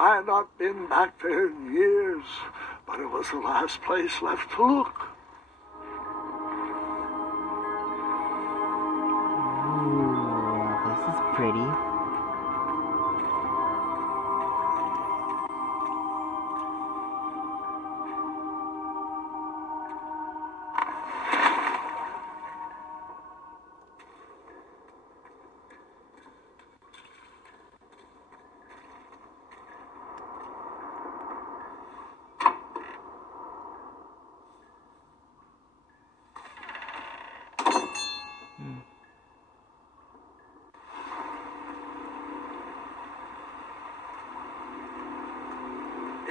I had not been back there in years, but it was the last place left to look. Ooh, this is pretty.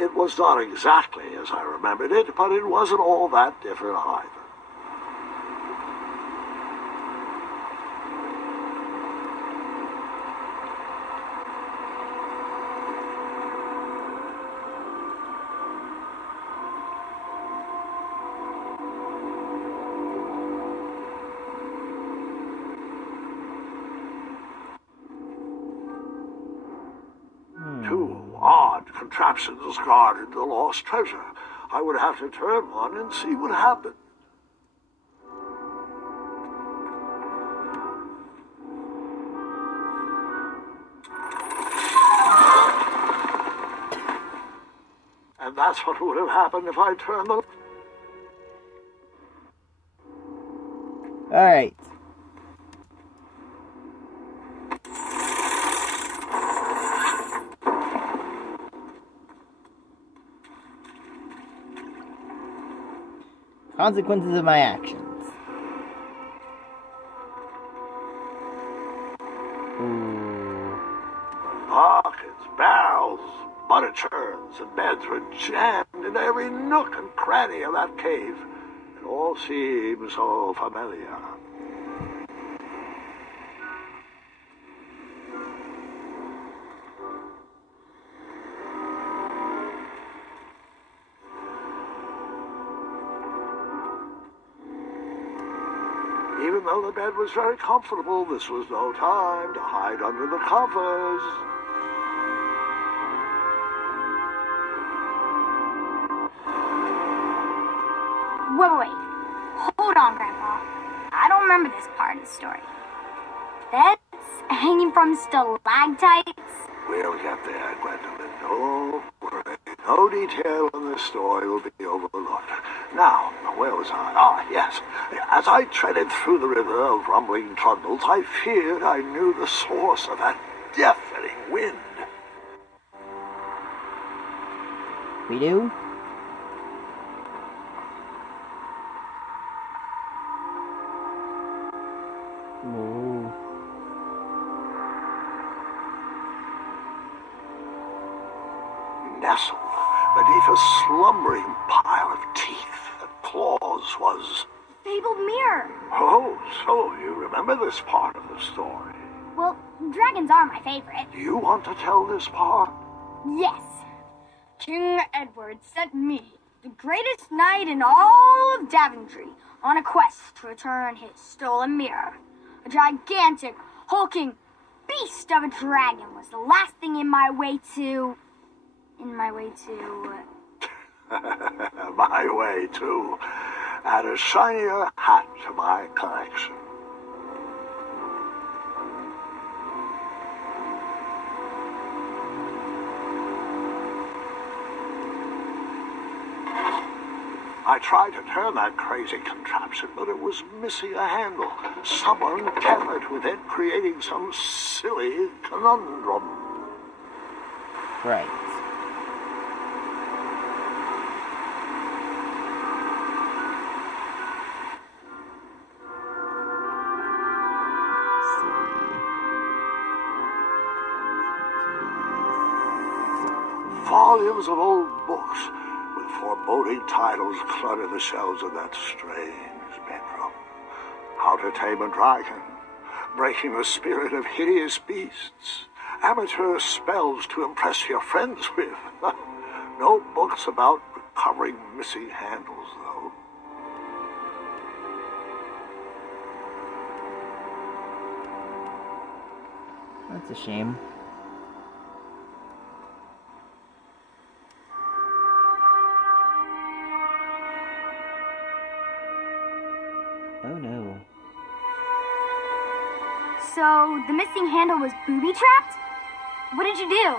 It was not exactly as I remembered it, but it wasn't all that different either. Two odd contraptions guarded the lost treasure. I would have to turn one and see what happened. And that's what would have happened if I turned the... Alright. Consequences of my actions. Ooh. Pockets, barrels, butter churns, and beds were jammed into every nook and cranny of that cave. It all seemed so familiar. Even though the bed was very comfortable, this was no time to hide under the covers. Wait. Hold on, Grandpa. I don't remember this part of the story. Beds hanging from stalactites? We'll get there, Gwendolyn. Don't worry. No detail in this story will be overlooked. Now, where was I? Ah, yes. As I treaded through the river of rumbling trundles, I feared I knew the source of that deafening wind. We do? Ooh. Nestled beneath a slumbering pile of teeth and claws was... Fabled mirror. Oh, so you remember this part of the story. Well, dragons are my favorite. Do you want to tell this part? Yes. King Edward sent me, the greatest knight in all of Daventry, on a quest to return his stolen mirror. A gigantic, hulking beast of a dragon was the last thing in my way to... My way to add a shinier hat to my collection. I tried to turn that crazy contraption, but it was missing a handle. Someone tampered with it, creating some silly conundrum. Right. Volumes of old books with foreboding titles clutter the shelves of that strange bedroom. How to Tame a Dragon, Breaking the Spirit of Hideous Beasts, Amateur Spells to Impress Your Friends with. No books about recovering missing handles, though. That's a shame. Oh no. So, the missing handle was booby-trapped? What did you do?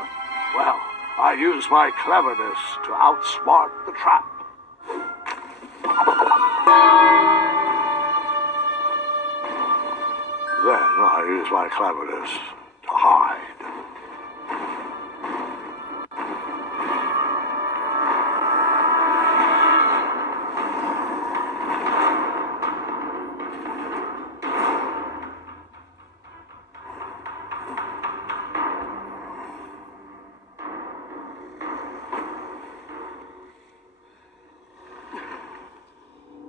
Well, I used my cleverness to outsmart the trap. Then I used my cleverness to hide.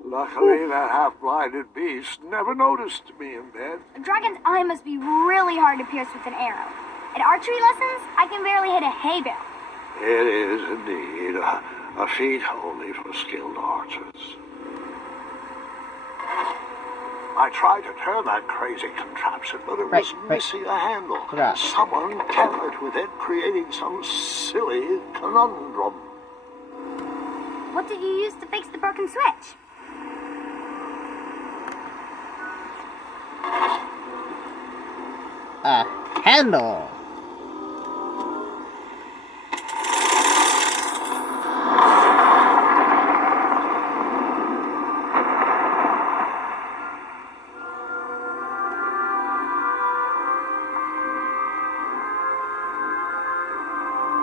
Luckily, that half-blinded beast never noticed me in bed. A dragon's eye must be really hard to pierce with an arrow. At archery lessons, I can barely hit a hay bale. It is indeed a feat only for skilled archers. I tried to turn that crazy contraption, but it was missing a handle. Yeah. Someone tampered with it, creating some silly conundrum. What did you use to fix the broken switch? A handle.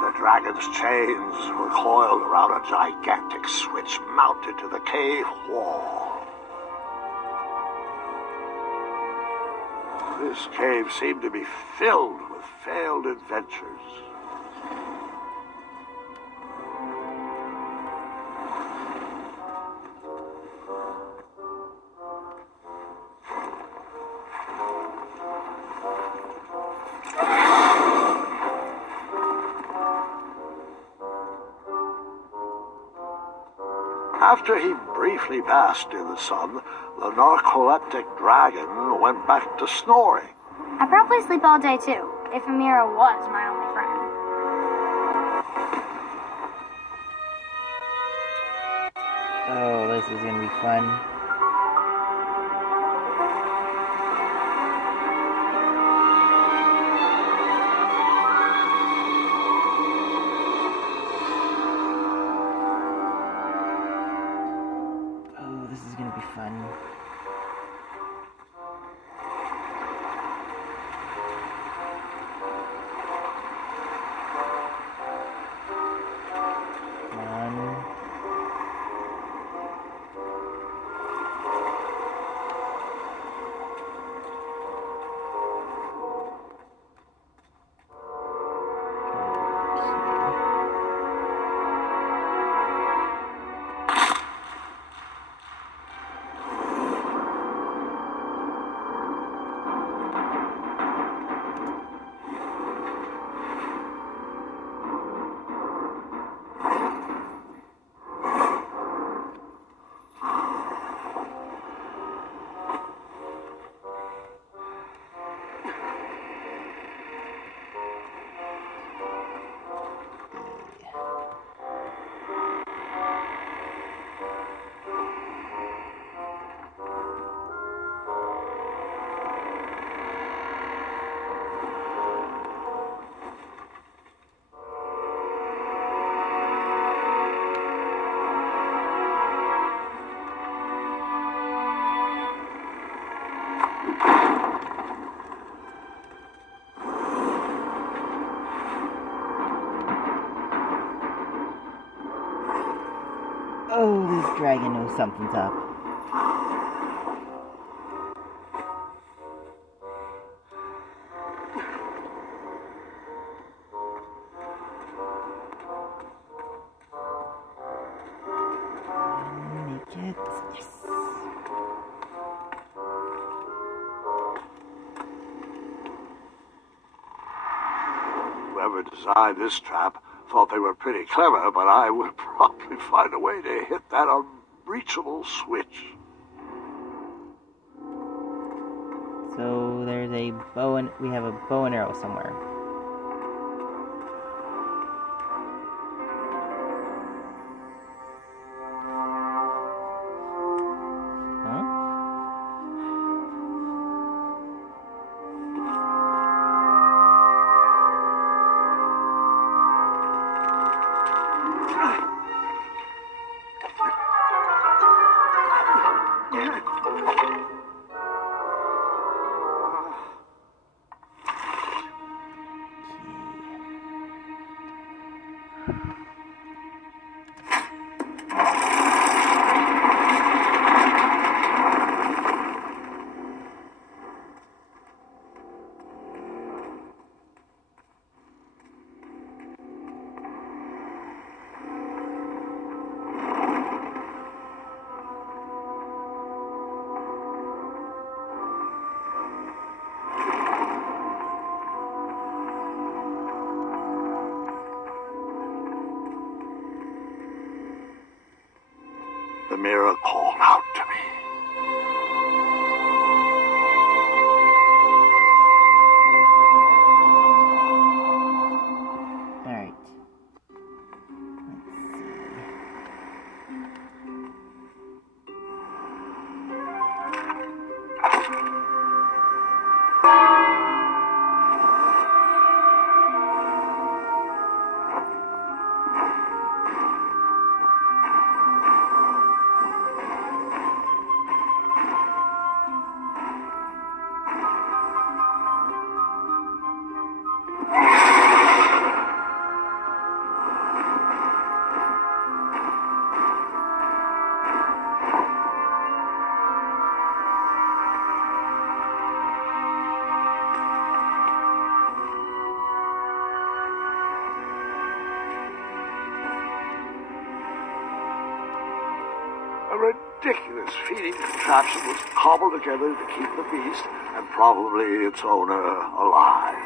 The dragon's chains were coiled around a gigantic switch mounted to the cave wall. This cave seemed to be filled with failed adventures. After he briefly basked in the sun, the narcoleptic dragon went back to snoring. I probably sleep all day too, if Amira was my only friend. Oh, this is gonna be fun. Oh, this is gonna be fun. Oh, this dragon knows something's up. Make it. Yes. Whoever designed this trap thought they were pretty clever, but I would probably find a way to hit that unreachable switch. So there's a bow and we have a bow and arrow somewhere. Huh? The mirror called out to me. Alright. A ridiculous feeding contraption was cobbled together to keep the beast and probably its owner alive.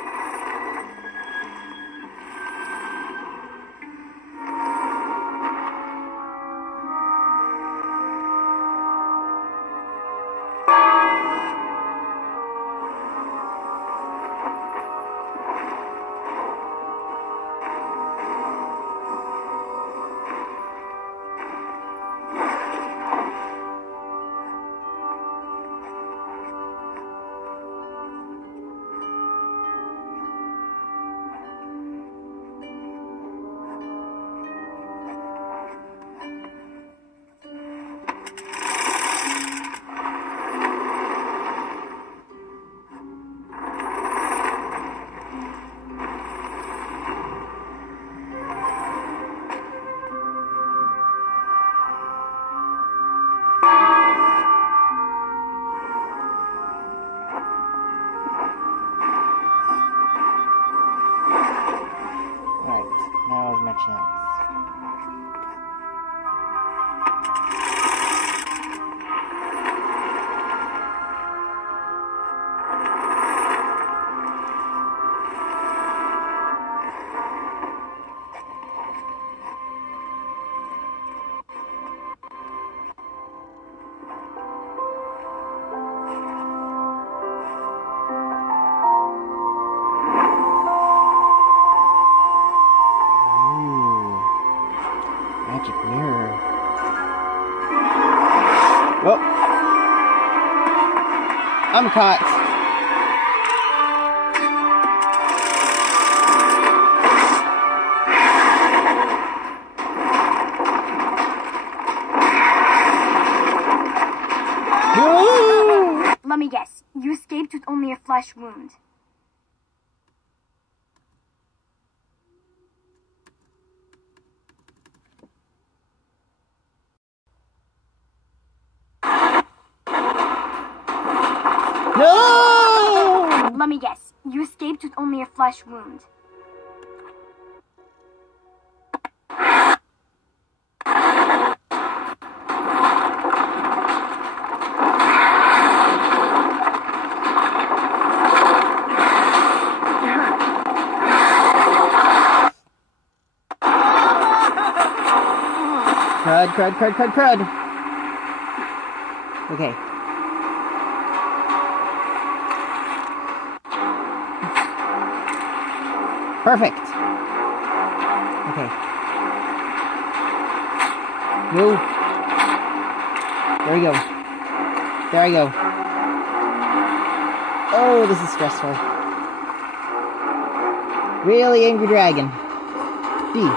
Now is my chance. Magic mirror. Whoa! I'm caught. Woo! Let me guess. You escaped with only a flesh wound. No! Let me guess. You escaped with only a flesh wound. Crud. Okay. Perfect. Okay. Move. There we go. There I go. Oh, this is stressful. Really angry dragon. B.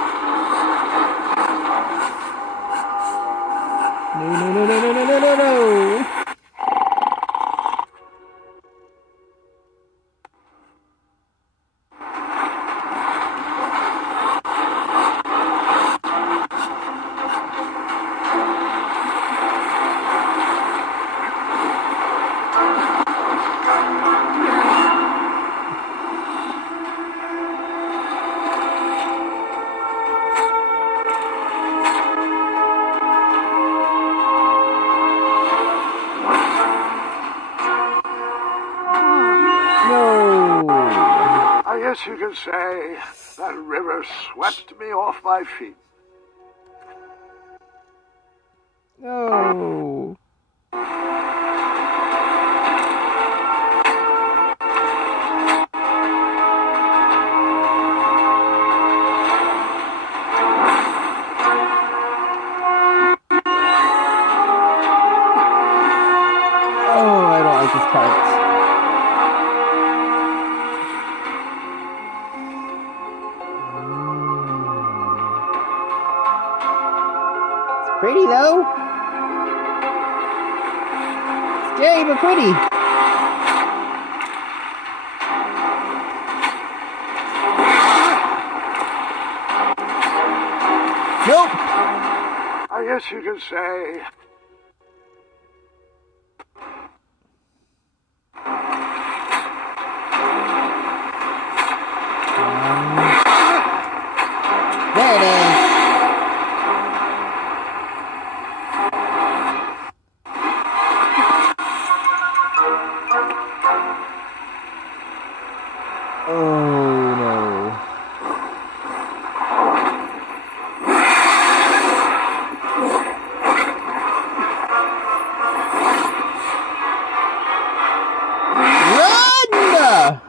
No. I guess you could say that river swept me off my feet. No. Pretty, though. Scary, but pretty. Nope. I guess you could say. There it is. Oh no. Run!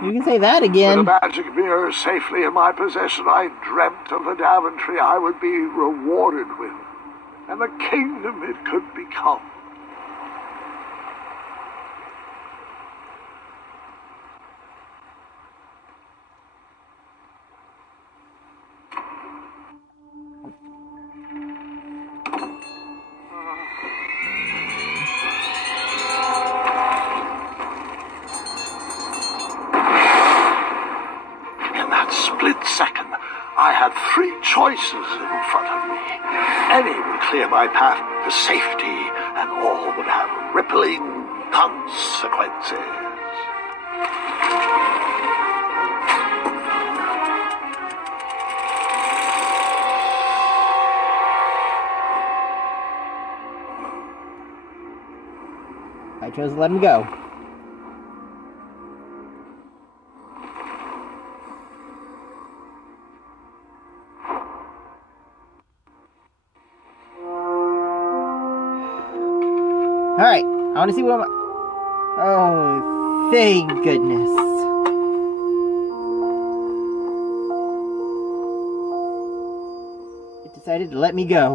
You can say that again. With the magic mirror safely in my possession, I dreamt of the Daventry I would be rewarded with, and the kingdom it could become. Split second, I had three choices in front of me. Any would clear my path to safety, and all would have rippling consequences. I chose to let him go. Alright, I want to see what Oh, thank goodness. It decided to let me go.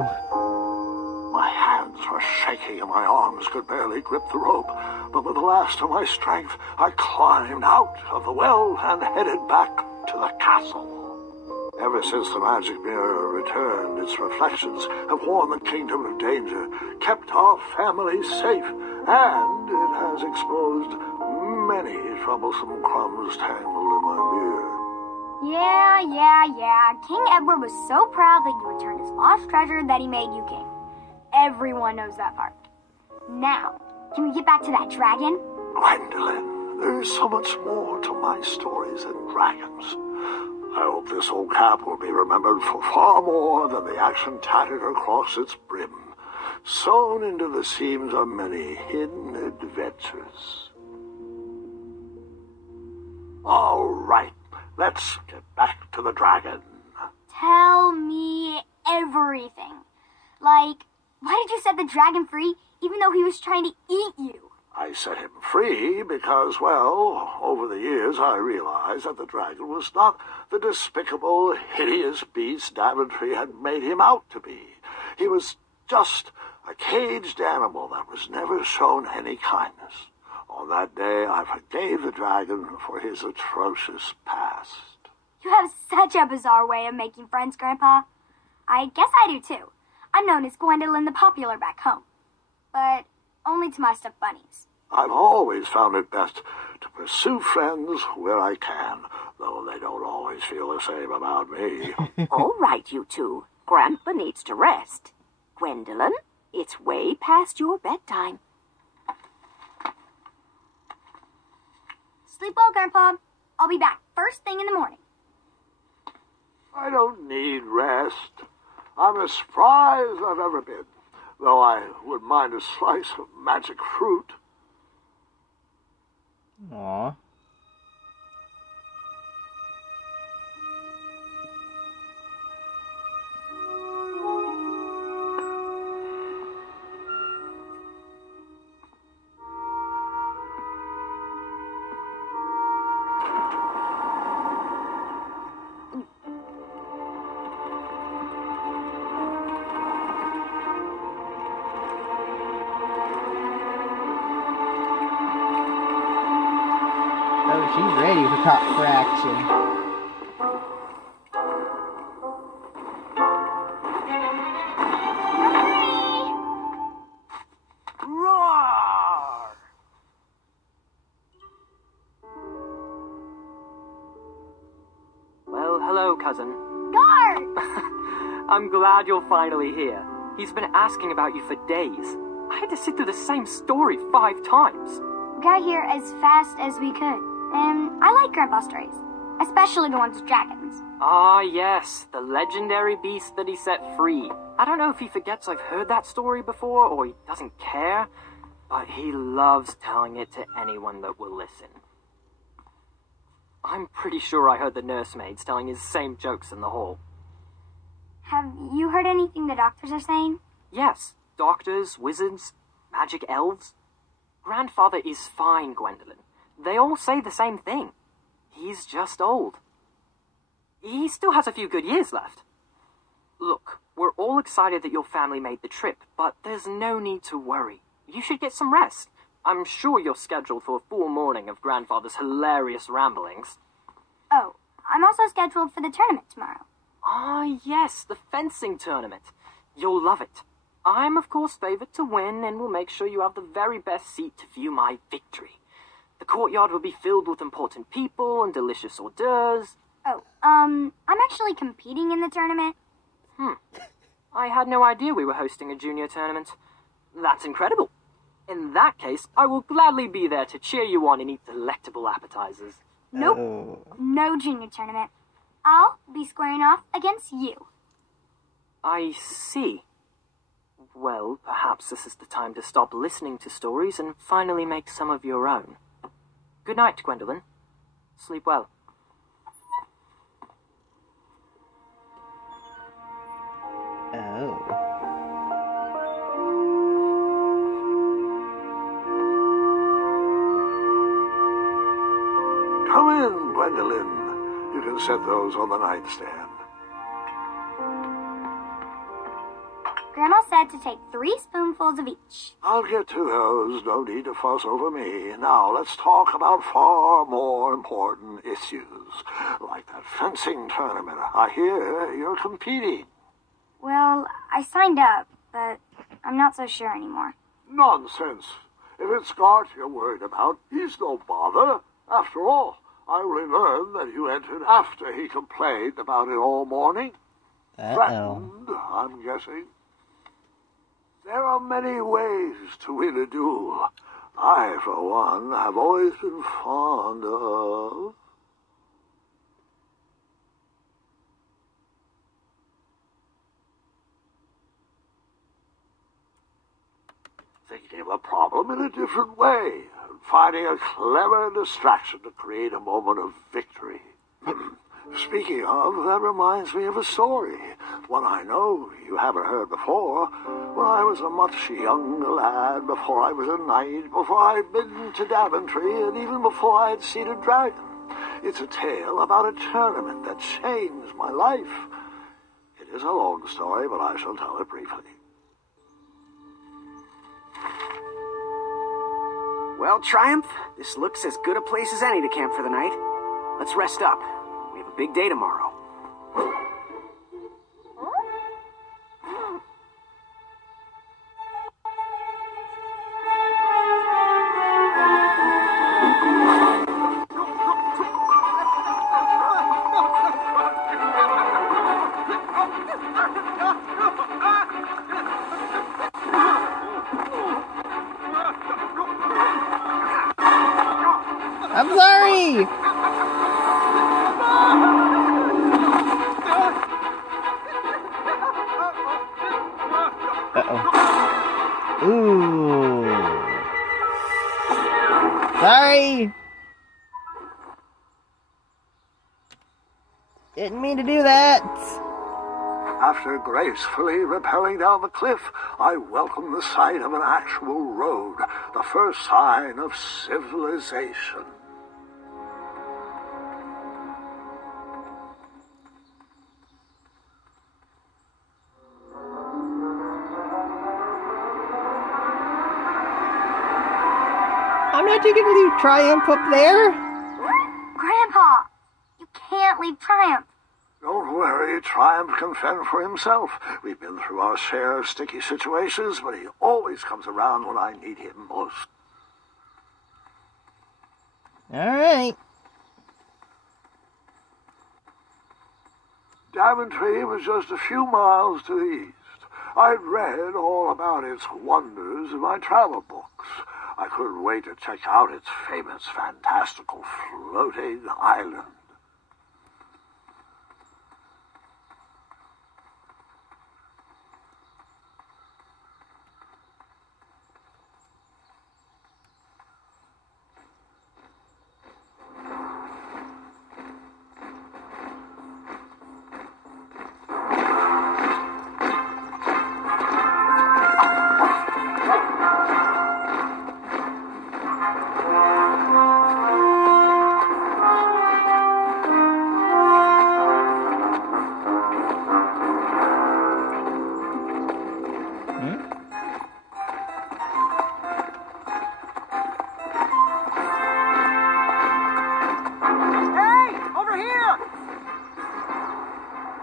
My hands were shaking and my arms could barely grip the rope, but with the last of my strength, I climbed out of the well and headed back to the castle. Ever since the magic mirror returned, its reflections have warned the kingdom of danger, kept our family safe, and it has exposed many troublesome crumbs tangled in my beard. Yeah. King Edward was so proud that you returned his lost treasure that he made you king. Everyone knows that part. Now, can we get back to that dragon? Gwendolyn, there is so much more to my stories than dragons. I hope this old cap will be remembered for far more than the action tattered across its brim, sewn into the seams of many hidden adventures. All right, let's get back to the dragon. Tell me everything. Like, why did you set the dragon free even though he was trying to eat you? I set him free because, well, over the years I realized that the dragon was not the despicable, hideous beast Daventry had made him out to be. He was just a caged animal that was never shown any kindness. On that day, I forgave the dragon for his atrocious past. You have such a bizarre way of making friends, Grandpa. I guess I do too. I'm known as Gwendolyn the Popular back home. But only to my stuffed bunnies. I've always found it best to pursue friends where I can, though they don't always feel the same about me. All right, you two. Grandpa needs to rest. Gwendolyn, it's way past your bedtime. Sleep well, Grandpa. I'll be back first thing in the morning. I don't need rest. I'm as spry as I've ever been, though I wouldn't mind a slice of magic fruit. Aww. ready for action. Roar! Well, hello, cousin. Guard! I'm glad you're finally here. He's been asking about you for days. I had to sit through the same story 5 times. We got here as fast as we could. And I like Grandpa stories, especially the ones with dragons. Ah, yes, the legendary beast that he set free. I don't know if he forgets I've heard that story before, or he doesn't care, but he loves telling it to anyone that will listen. I'm pretty sure I heard the nursemaids telling his same jokes in the hall. Have you heard anything the doctors are saying? Yes, doctors, wizards, magic elves. Grandfather is fine, Gwendolyn. They all say the same thing. He's just old. He still has a few good years left. Look, we're all excited that your family made the trip, but there's no need to worry. You should get some rest. I'm sure you're scheduled for a full morning of Grandfather's hilarious ramblings. Oh, I'm also scheduled for the tournament tomorrow. Ah, yes, the fencing tournament. You'll love it. I'm, of course, favored to win, and will make sure you have the very best seat to view my victory. The courtyard will be filled with important people and delicious hors d'oeuvres. Oh, I'm actually competing in the tournament. I had no idea we were hosting a junior tournament. That's incredible. In that case, I will gladly be there to cheer you on and eat delectable appetizers. Nope, Oh. no junior tournament. I'll be squaring off against you. I see. Well, perhaps this is the time to stop listening to stories and finally make some of your own. Good night, Gwendolyn. Sleep well. Oh. Come in, Gwendolyn. You can set those on the nightstand. Grandma said to take 3 spoonfuls of each. I'll get to those. No need to fuss over me. Now, let's talk about far more important issues, like that fencing tournament. I hear you're competing. Well, I signed up, but I'm not so sure anymore. Nonsense. If it's Scott you're worried about, he's no bother. After all, I only learned that you entered after he complained about it all morning. Uh-oh. Threatened, I'm guessing. There are many ways to win a duel. I, for one, have always been fond of... thinking of a problem in a different way, and finding a clever distraction to create a moment of victory. Speaking of, that reminds me of a story, one I know you haven't heard before. When I was a much younger lad, before I was a knight, before I'd been to Daventry, and even before I had seen a dragon. It's a tale about a tournament that changed my life. It is a long story, but I shall tell it briefly. Well, Triumph, this looks as good a place as any to camp for the night. Let's rest up. We have a big day tomorrow. I'm sorry! Uh-oh. Ooh. Sorry! Didn't mean to do that! After gracefully rappelling down the cliff, I welcomed the sight of an actual road, the first sign of civilization. I'm not taking to leave Triumph up there! leave Triumph. Don't worry, Triumph can fend for himself. We've been through our share of sticky situations, but he always comes around when I need him most. Alright. Daventry was just a few miles to the east. I'd read all about its wonders in my travel books. I couldn't wait to check out its famous, fantastical floating island.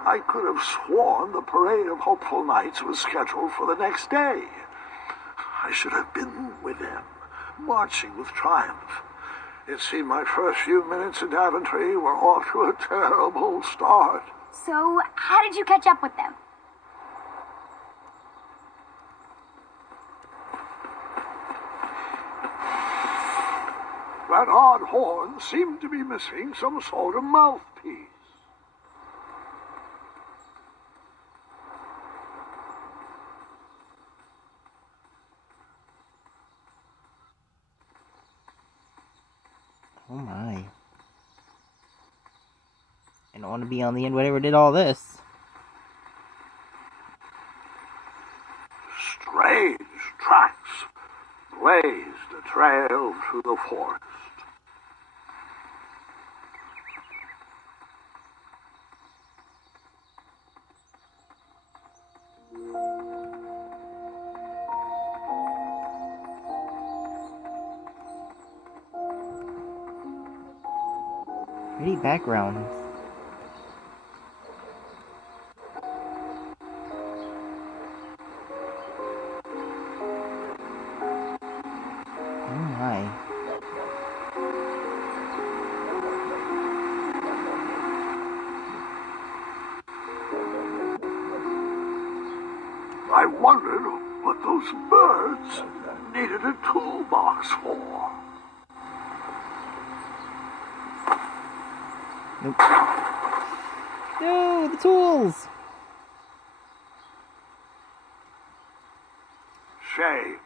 I could have sworn the parade of hopeful knights was scheduled for the next day. I should have been with them, marching with Triumph. It seemed my first few minutes in Daventry were off to a terrible start. So, how did you catch up with them? That odd horn seemed to be missing some sort of mouthpiece. Oh my. I don't want to be on the end whatever did all this. Strange tracks blazed a trail through the forest. Pretty backgrounds. Oh my. I wondered what those birds needed a toolbox for. Nope. No, the tools! Shame.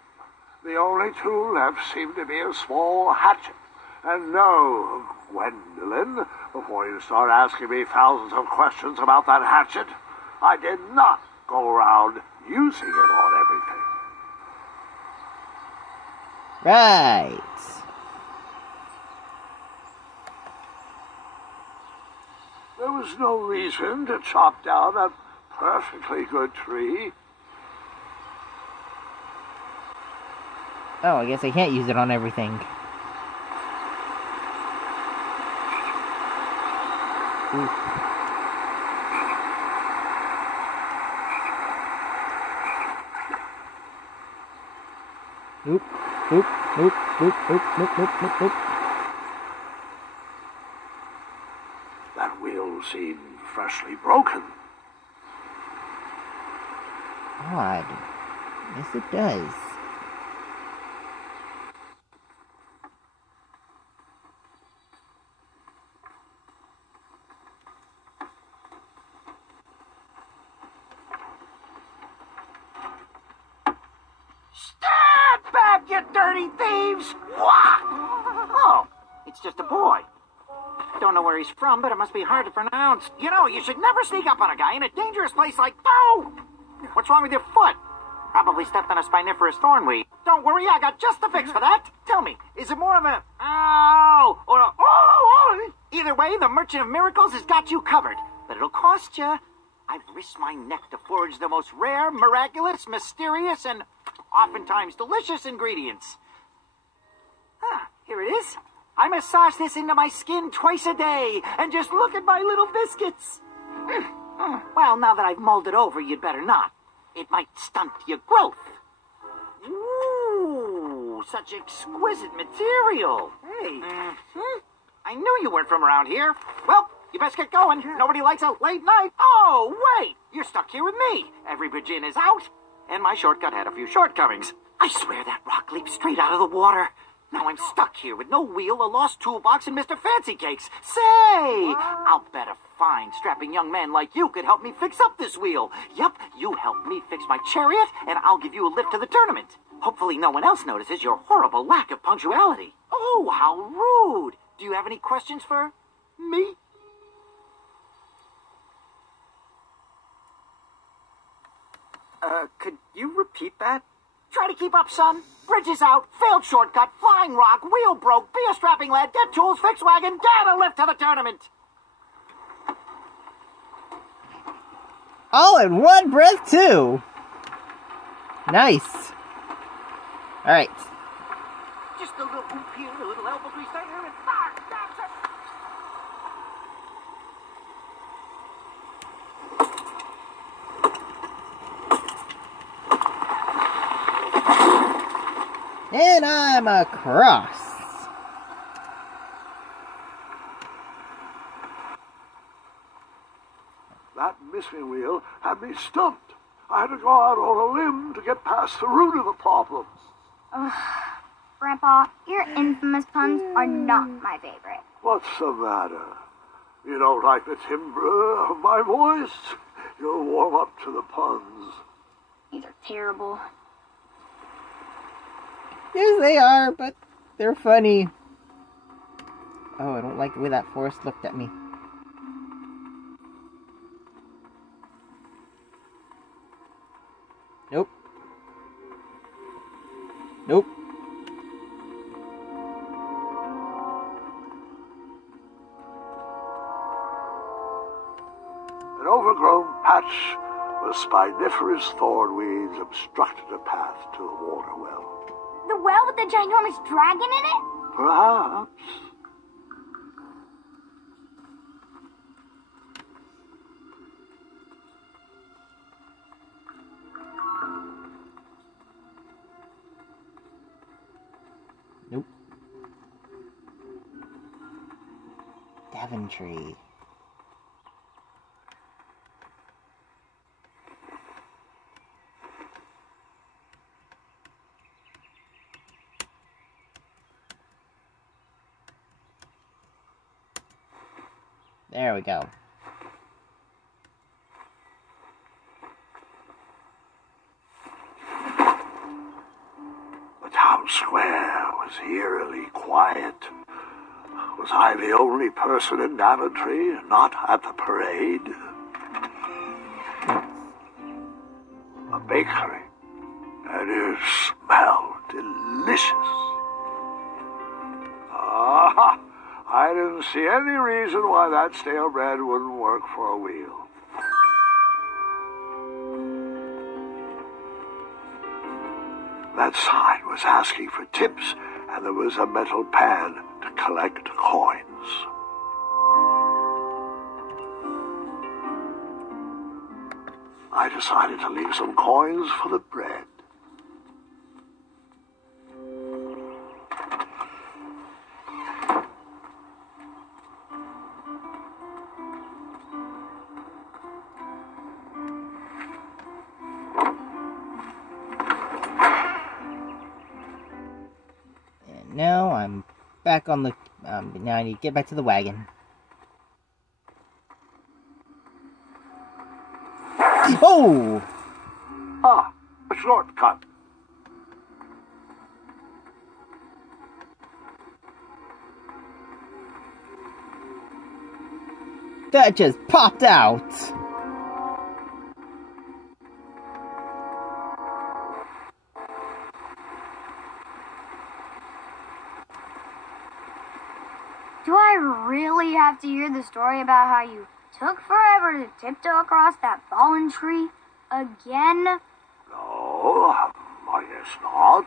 The only tool left seemed to be a small hatchet. And no, Gwendolyn, before you start asking me thousands of questions about that hatchet, I did not go around using it on everything. Right. There was no reason to chop down that perfectly good tree. Oh, I guess I can't use it on everything. Ooh. Nope. Nope. Nope. Nope. Nope. Nope. Nope. Nope. Nope. That wheel seemed freshly broken. Odd. Yes, it does. Stand back, you dirty thieves! What? Oh, it's just a boy. Don't know where he's from, but it must be hard to pronounce. You know, you should never sneak up on a guy in a dangerous place like... Oh! What's wrong with your foot? Probably stepped on a spiniferous thornweed. Don't worry, I got just the fix for that. Tell me, is it more of a... Ow! Or a... Oh! Either way, the Merchant of Miracles has got you covered. But it'll cost you. I've risked my neck to forge the most rare, miraculous, mysterious, and oftentimes delicious ingredients. Ah, here it is. I massage this into my skin twice a day, and just look at my little biscuits. Well, now that I've mulled it over, you'd better not. It might stunt your growth. Ooh, such exquisite material. Hey. I knew you weren't from around here. Well, you best get going. Nobody likes a late night. Oh, wait. You're stuck here with me. Every bridge-in is out. And my shortcut had a few shortcomings. I swear that rock leaped straight out of the water. Now I'm stuck here with no wheel, a lost toolbox, and Mr. Fancy Cakes. Say, I'll bet a fine, strapping young man like you could help me fix up this wheel. Yup, you help me fix my chariot, and I'll give you a lift to the tournament. Hopefully no one else notices your horrible lack of punctuality. Oh, how rude. Do you have any questions for me? Could you repeat that? Try to keep up, son. Bridge is out, failed shortcut, flying rock, wheel broke, be a strapping lad, get tools, fix wagon, get a lift to the tournament. All in one breath, too. Nice. Alright. Just a little hoop here, a little elbow grease there, and that's it. And I'm across. That missing wheel had me stumped. I had to go out on a limb to get past the root of the problem. Grandpa, your infamous puns are not my favorite. What's the matter? You don't like the timbre of my voice? You'll warm up to the puns. These are terrible. Yes, they are, but they're funny. Oh, I don't like the way that forest looked at me. Nope. Nope. An overgrown patch with spiniferous thornweeds obstructed a path to the water well. The well with the ginormous dragon in it? Perhaps. Nope. Daventry. There we go. The town square was eerily quiet. Was I the only person in Daventry not at the parade? A bakery, and it smelled delicious. Ah, I didn't see any reason why that stale bread wouldn't work for a wheel. That sign was asking for tips, and there was a metal pan to collect coins. I decided to leave some coins for the bread. Now I'm back on the, now I need to get back to the wagon. Oh! Ah, a shortcut. That just popped out! Do I really have to hear the story about how you took forever to tiptoe across that fallen tree again? No, I guess not.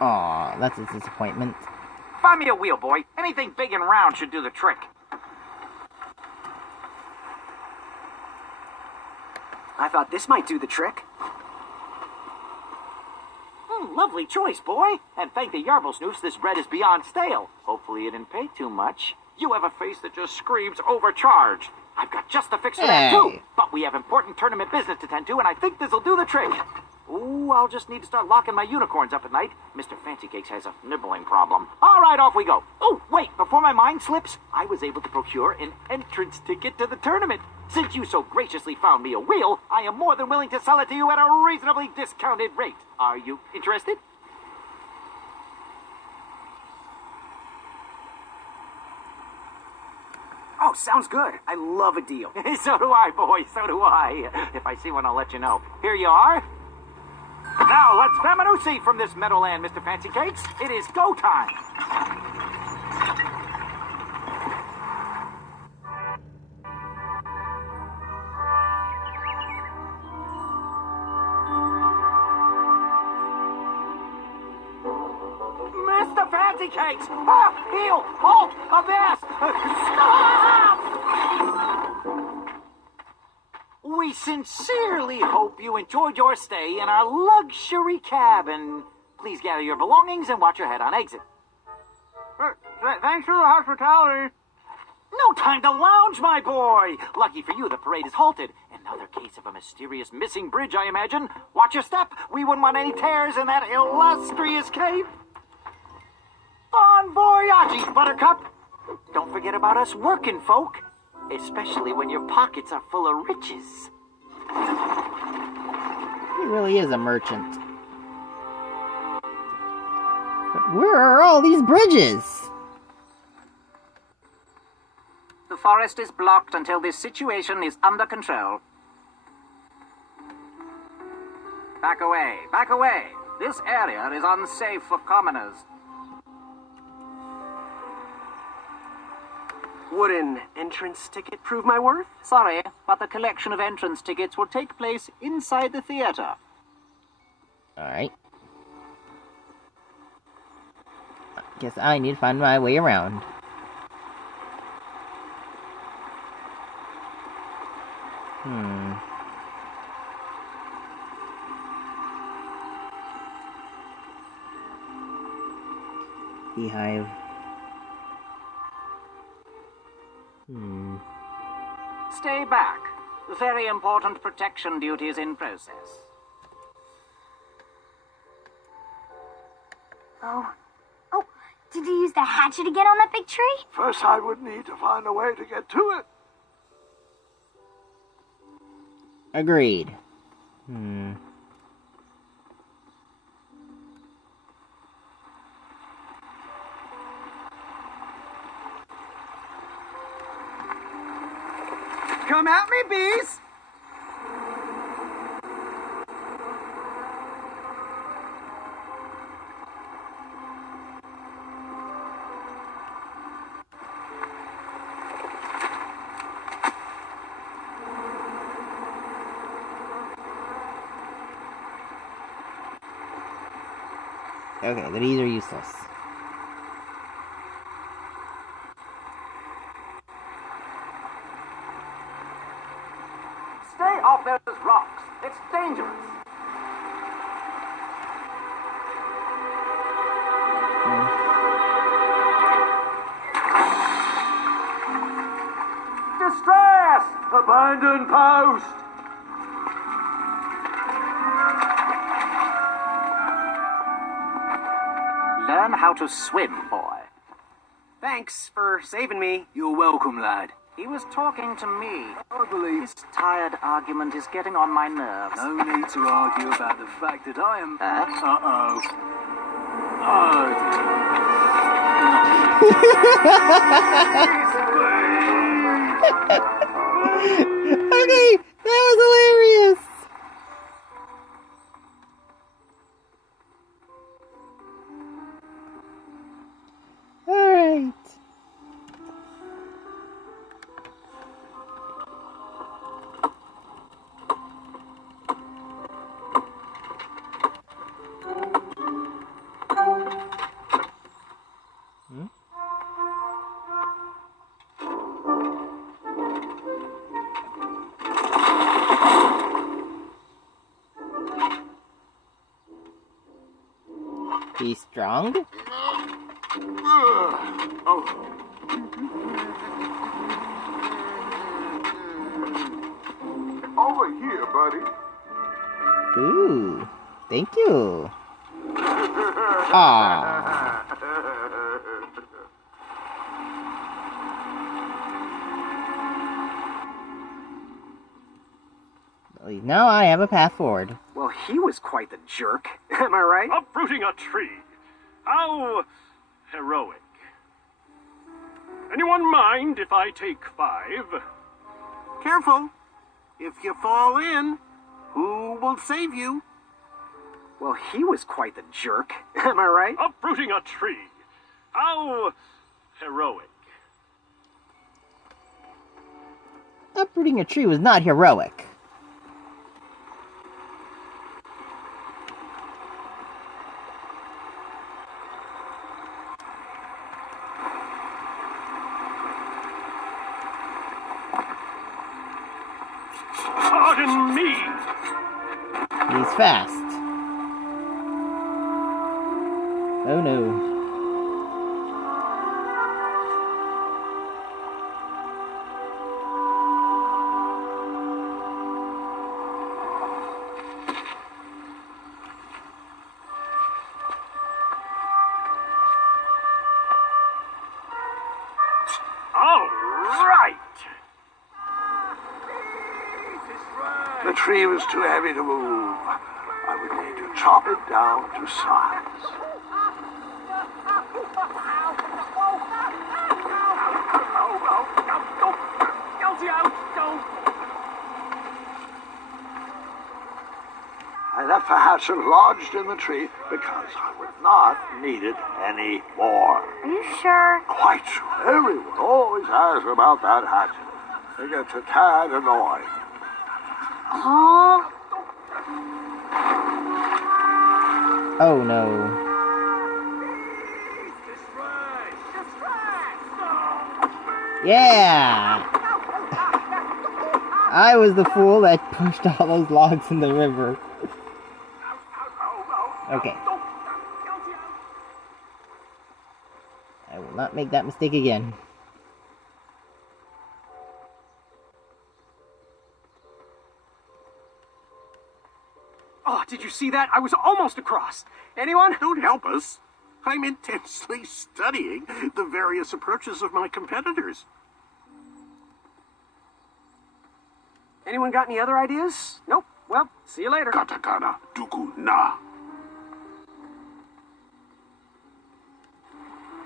Aw, that's a disappointment. Find me a wheel, boy. Anything big and round should do the trick. I thought this might do the trick. Lovely choice, boy. And thank the Yarblesnoofs, this bread is beyond stale. Hopefully it didn't pay too much. You have a face that just screams overcharged. I've got just the fix for that, too. But we have important tournament business to tend to, and I think this'll do the trick. Ooh, I'll just need to start locking my unicorns up at night. Mr. Fancy Cakes has a nibbling problem. All right, off we go. Oh, wait, before my mind slips, I was able to procure an entrance ticket to the tournament. Since you so graciously found me a wheel, I am more than willing to sell it to you at a reasonably discounted rate. Are you interested? Oh, sounds good. I love a deal. So do I, boy, so do I. If I see one, I'll let you know. Here you are. Now, let's Faminusi from this Meadowland, Mr. Fancy Cakes. It is go time. Mr. Fancy Cakes! Ah, heel! Halt! Abyss! Stop! We sincerely hope you enjoyed your stay in our luxury cabin. Please gather your belongings and watch your head on exit. Thanks for the hospitality. No time to lounge, my boy! Lucky for you, the parade is halted. Another case of a mysterious missing bridge, I imagine. Watch your step. We wouldn't want any tears in that illustrious cape. Bon voyage, Buttercup. Don't forget about us working folk, especially when your pockets are full of riches. He really is a merchant. But where are all these bridges? The forest is blocked until this situation is under control. Back away, back away. This area is unsafe for commoners. Would an entrance ticket prove my worth? Sorry, but the collection of entrance tickets will take place inside the theater. Alright. Guess I need to find my way around. Beehive. Stay back. Very important protection duties in process. Oh, did you use the hatchet again on that big tree? First, I would need to find a way to get to it. Agreed. Come at me, bees! Okay, the bees are useless. Stay off those rocks. It's dangerous. Distress! Abandoned post! Learn how to swim, boy. Thanks for saving me. You're welcome, lad. He was talking to me. I believe this tired argument is getting on my nerves. No need to argue about the fact that I am... Uh-oh. Okay, that was hilarious! Alright. He's strong? Over here, buddy. Ooh, thank you. Aww. Now I have a path forward. Well, he was quite the jerk. Am I right? Uprooting a tree. How heroic. Anyone mind if I take 5? Careful. If you fall in, who will save you? Well, he was quite the jerk. Am I right? Uprooting a tree. How heroic. Uprooting a tree was not heroic. Pardon me. He's fast. Oh no. All right. The tree was too heavy to move. I would need to chop it down to size. I left the hatchet lodged in the tree because I would not need it any more. Are you sure? Quite sure. Everyone always asks about that hatchet. It gets a tad annoying. Oh. Oh no. Yeah! I was the fool that pushed all those logs in the river. Okay. I will not make that mistake again. Oh, did you see that? I was almost across. Anyone? Don't help us. I'm intensely studying the various approaches of my competitors. Anyone got any other ideas? Nope. Well, see you later. Katakana duku na.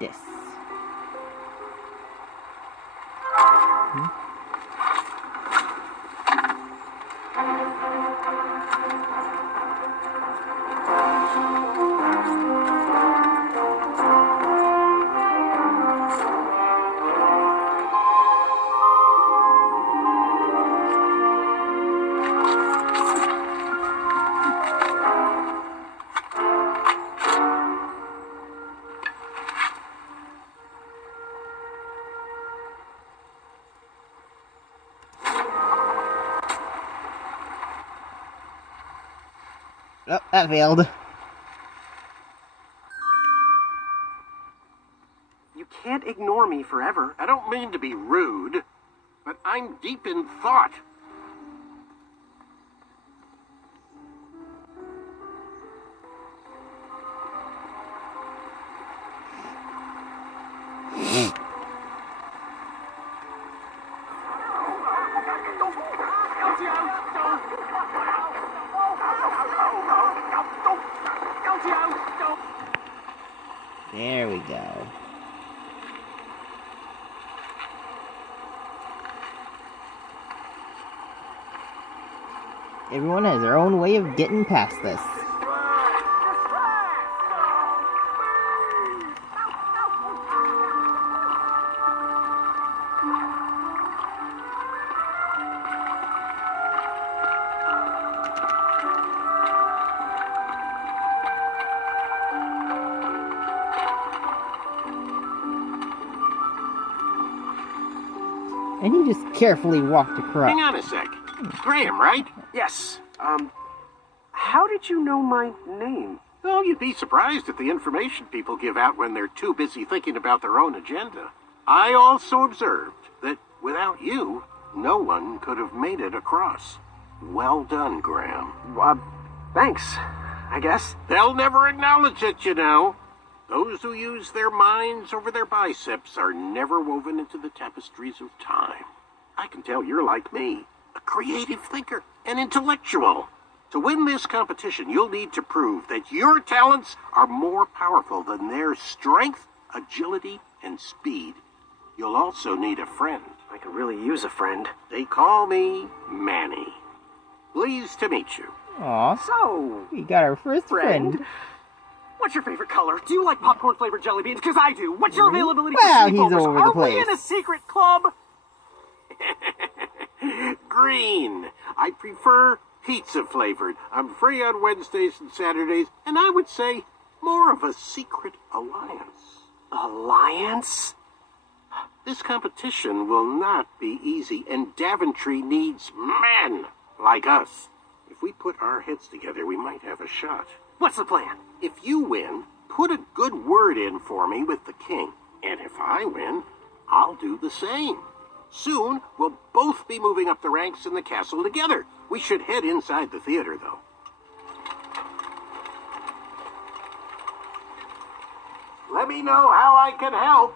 Yes. Oh, that failed. You can't ignore me forever. I don't mean to be rude, but I'm deep in thought. There we go. Everyone has their own way of getting past this. And he just carefully walked across. Hang on a sec. Graham, right? Yes. How did you know my name? Oh, you'd be surprised at the information people give out when they're too busy thinking about their own agenda. I also observed that without you, no one could have made it across. Well done, Graham. Thanks, I guess. They'll never acknowledge it, you know. Those who use their minds over their biceps are never woven into the tapestries of time. I can tell you're like me, a creative thinker, an intellectual. To win this competition, you'll need to prove that your talents are more powerful than their strength, agility, and speed. You'll also need a friend. I could really use a friend. They call me Manny. Pleased to meet you. Aw, So, we got our first friend. What's your favorite color? Do you like popcorn-flavored jelly beans? Because I do. What's your availability Wow, for he's sleepovers? over the Are place. we in a secret club? Green. I prefer pizza-flavored. I'm free on Wednesdays and Saturdays, and I would say more of a secret alliance. Alliance? This competition will not be easy, and Daventry needs men like us. If we put our heads together, we might have a shot. What's the plan? If you win, put a good word in for me with the king. And if I win, I'll do the same. Soon, we'll both be moving up the ranks in the castle together. We should head inside the theater, though. Let me know how I can help.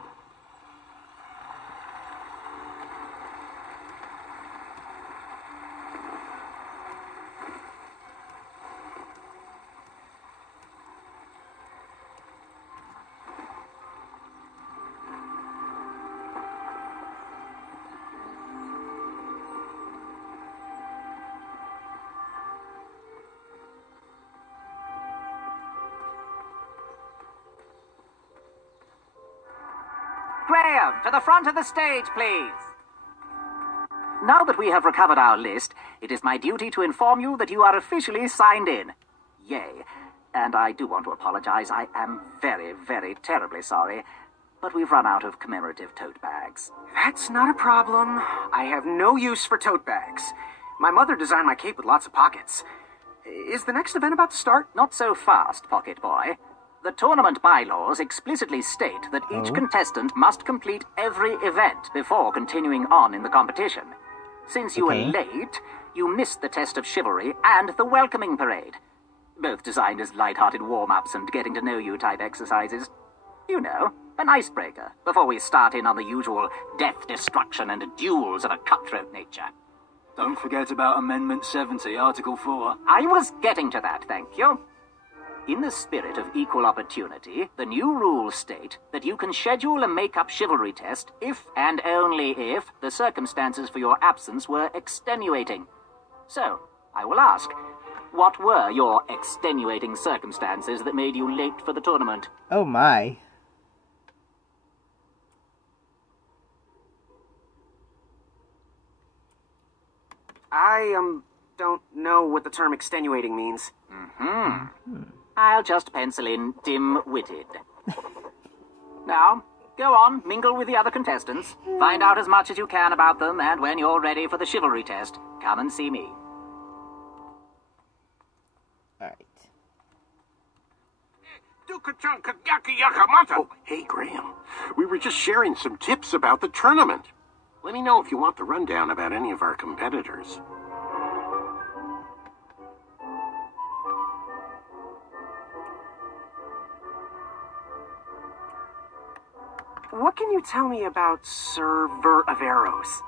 Graham, to the front of the stage, please. Now that we have recovered our list, it is my duty to inform you that you are officially signed in. Yay. And I do want to apologize. I am very, very terribly sorry. But we've run out of commemorative tote bags. That's not a problem. I have no use for tote bags. My mother designed my cape with lots of pockets. Is the next event about to start? Not so fast, Pocket Boy. The tournament bylaws explicitly state that each contestant must complete every event before continuing on in the competition. Since you were late, you missed the test of chivalry and the welcoming parade. Both designed as light-hearted warm-ups and getting-to-know-you type exercises. You know, an icebreaker before we start in on the usual death, destruction, and duels of a cutthroat nature. Don't forget about Amendment 70, Article 4. I was getting to that, thank you. In the spirit of equal opportunity, the new rules state that you can schedule a make-up chivalry test if and only if the circumstances for your absence were extenuating. So, I will ask, what were your extenuating circumstances that made you late for the tournament? Oh my. I, don't know what the term extenuating means. I'll just pencil in dim-witted. Now, go on, mingle with the other contestants. Find out as much as you can about them, and when you're ready for the chivalry test, come and see me. Alright. Oh, hey, Graham. We were just sharing some tips about the tournament. Let me know if you want the rundown about any of our competitors. What can you tell me about Sir Ver of Arrows?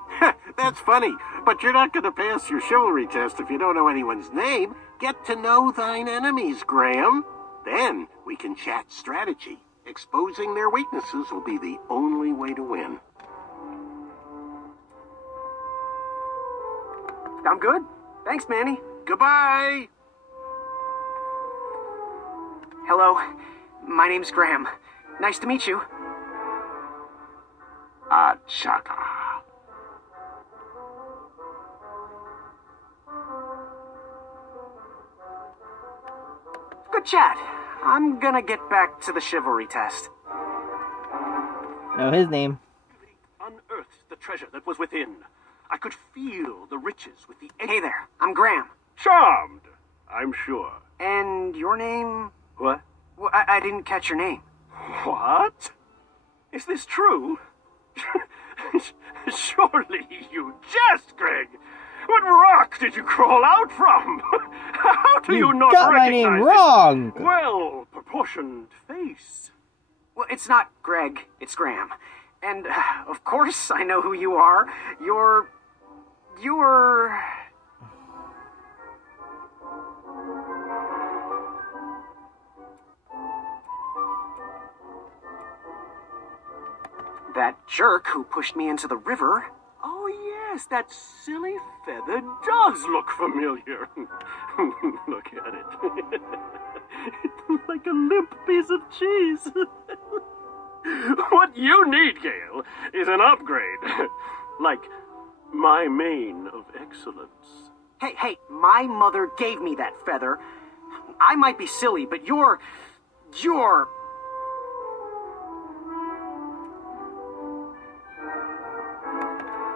That's funny, but you're not going to pass your chivalry test if you don't know anyone's name. Get to know thine enemies, Graham. Then we can chat strategy. Exposing their weaknesses will be the only way to win. I'm good. Thanks, Manny. Goodbye! Hello. My name's Graham. Nice to meet you. Chaka. Good chat. I'm gonna get back to the chivalry test. Know his name. Unearthed the treasure that was within. I could feel the riches with the... Hey there. I'm Graham. Charmed, I'm sure. And your name? What? Well, I didn't catch your name. What? Is this true? Surely you jest, Greg. What rock did you crawl out from? How do you not got my recognize name wrong. well-proportioned face? Well, it's not Greg, it's Graham. And, of course, I know who you are. You're... that jerk who pushed me into the river. Oh, yes, that silly feather does look familiar. Look at it. It's like a limp piece of cheese. What you need, Gale, is an upgrade. Like my mane of excellence. Hey, my mother gave me that feather. I might be silly, but you're...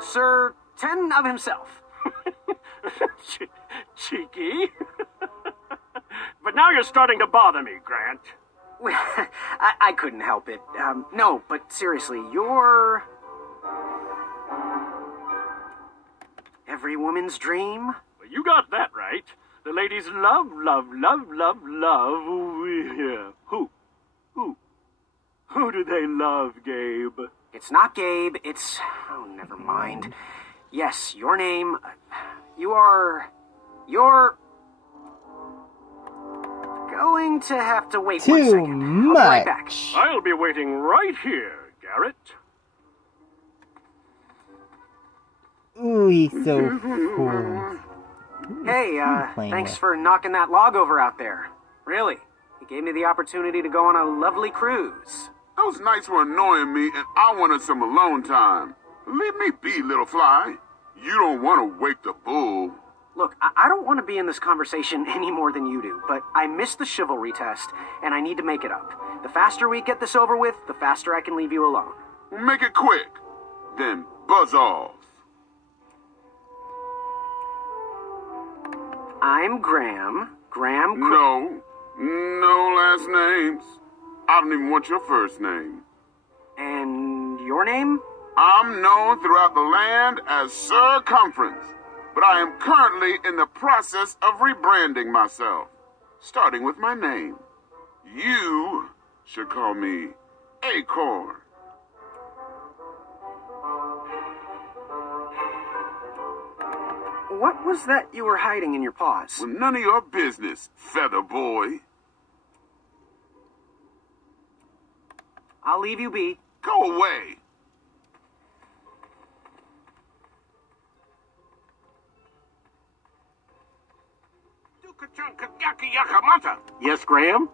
Sir 10 of himself. Cheeky. But now you're starting to bother me, Grant. Well, I couldn't help it. No, but seriously, you're... every woman's dream? Well, you got that right. The ladies love. Yeah. Who do they love, Gabe? It's not Gabe, it's... oh, never mind. Yes, your name... you're... going to have to wait 1 second. I'll be right back. I'll be waiting right here, Garrett. Ooh, he's so cool. Hey, thanks for knocking that log over out there. Really. He gave me the opportunity to go on a lovely cruise. Those nights were annoying me, and I wanted some alone time. Leave me be, little fly. You don't want to wake the bull. Look, I don't want to be in this conversation any more than you do, but I missed the chivalry test, and I need to make it up. The faster we get this over with, the faster I can leave you alone. Well, make it quick. Then buzz off. I'm Graham. No last names. I don't even want your first name. And your name? I'm known throughout the land as Circumference, but I am currently in the process of rebranding myself, starting with my name. You should call me Acorn. What was that you were hiding in your paws? Well, none of your business, feather boy. I'll leave you be. Go away. Yes, Graham?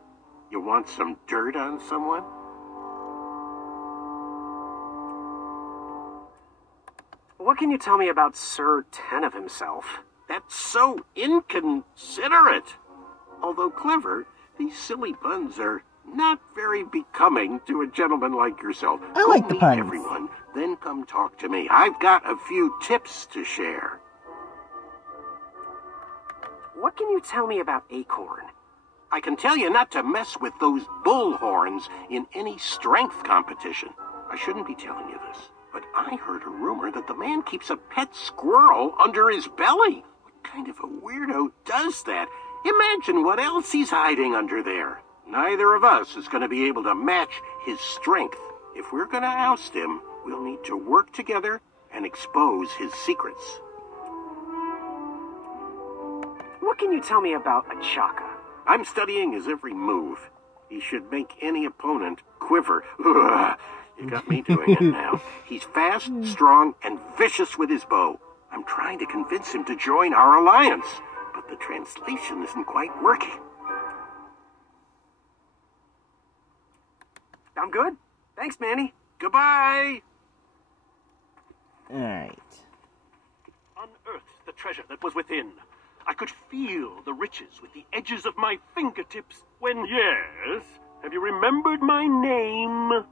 You want some dirt on someone? What can you tell me about Sir 10 of himself? That's so inconsiderate. Although clever, these silly puns are not very becoming to a gentleman like yourself. I like the meet puns. everyone, then come talk to me. I've got a few tips to share. What can you tell me about Acorn? I can tell you not to mess with those bull horns in any strength competition. I shouldn't be telling you this, but I heard a rumor that the man keeps a pet squirrel under his belly. What kind of a weirdo does that? Imagine what else he's hiding under there. Neither of us is going to be able to match his strength. If we're going to oust him, we'll need to work together and expose his secrets. What can you tell me about Achaka? I'm studying his every move. He should make any opponent quiver. Ugh, you got me doing it now. He's fast, strong, and vicious with his bow. I'm trying to convince him to join our alliance, but the translation isn't quite working. I'm good. Thanks, Manny. Goodbye! Alright. Unearthed the treasure that was within. I could feel the riches with the edges of my fingertips when... Yes? Have you remembered my name?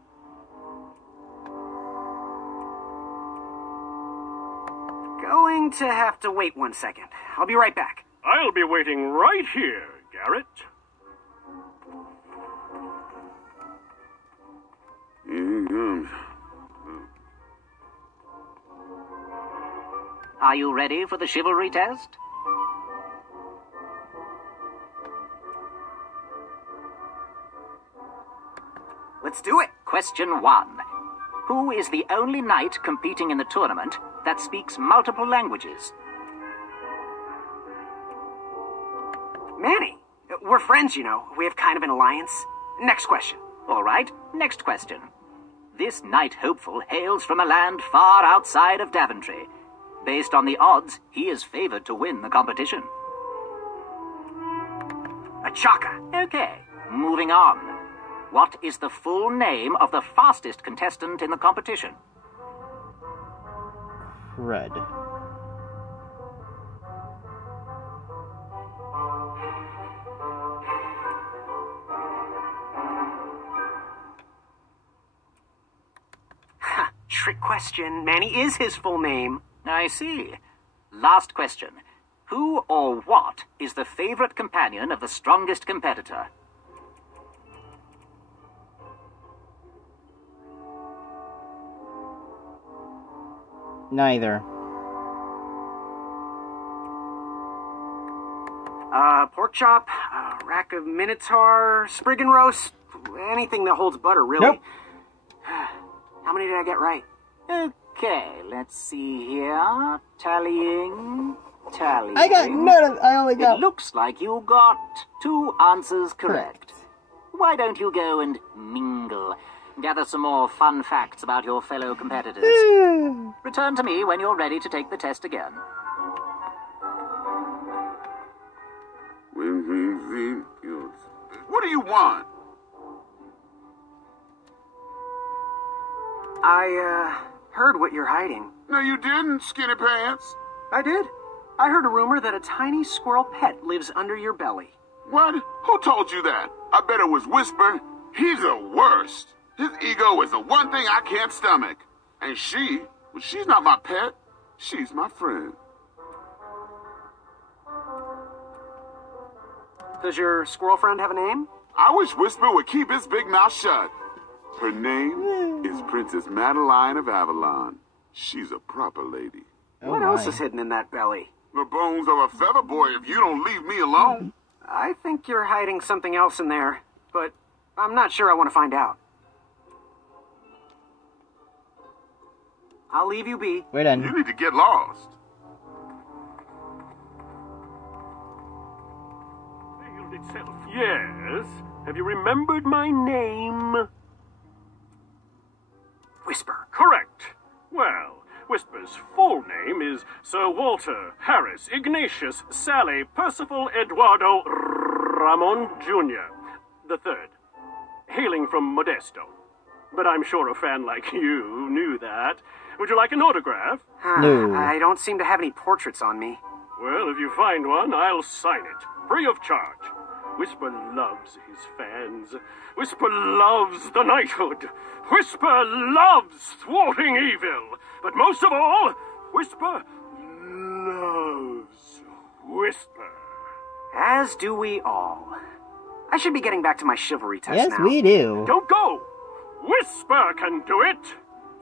Going to have to wait 1 second. I'll be right back. I'll be waiting right here, Garrett. Are you ready for the chivalry test? Let's do it. Question 1. Who is the only knight competing in the tournament that speaks multiple languages? Manny. We're friends, you know. We have kind of an alliance. Next question. All right, next question. This knight hopeful hails from a land far outside of Daventry. Based on the odds, he is favored to win the competition. A Chaka. Okay, moving on. What is the full name of the fastest contestant in the competition? Red. Trick question. Manny is his full name. I see. Last question. Who or what is the favorite companion of the strongest competitor? Neither. Pork chop, rack of minotaur, sprig and roast, anything that holds butter, really. Nope. How many did I get right? Okay, let's see here. Tallying. I got none of. I only got. It looks like you got 2 answers correct. Why don't you go and mingle? Gather some more fun facts about your fellow competitors. Return to me when you're ready to take the test again. What do you want? I heard what you're hiding. No, you didn't, Skinny Pants. I did. I heard a rumor that a tiny squirrel pet lives under your belly. What? Who told you that? I bet it was Whisper. He's the worst. His ego is the one thing I can't stomach. And she's not my pet. She's my friend. Does your squirrel friend have a name? I wish Whisper would keep his big mouth shut. Her name is Princess Madeline of Avalon. She's a proper lady. What else is hidden in that belly? The bones of a feather boy if you don't leave me alone. I think you're hiding something else in there, but I'm not sure I want to find out. I'll leave you be. We're done. You need to get lost. Failed itself. Yes. Have you remembered my name? Whisper. Correct. Well, Whisper's full name is Sir Walter Harris Ignatius Sally Percival Eduardo Ramon Jr. the Third, hailing from Modesto. But I'm sure a fan like you knew that. Would you like an autograph? No. I don't seem to have any portraits on me. Well, if you find one, I'll sign it, free of charge. Whisper loves his fans. Whisper loves the knighthood. Whisper loves thwarting evil. But most of all, Whisper loves Whisper. As do we all. I should be getting back to my chivalry test Yes, now. we do. Don't go! Whisper can do it!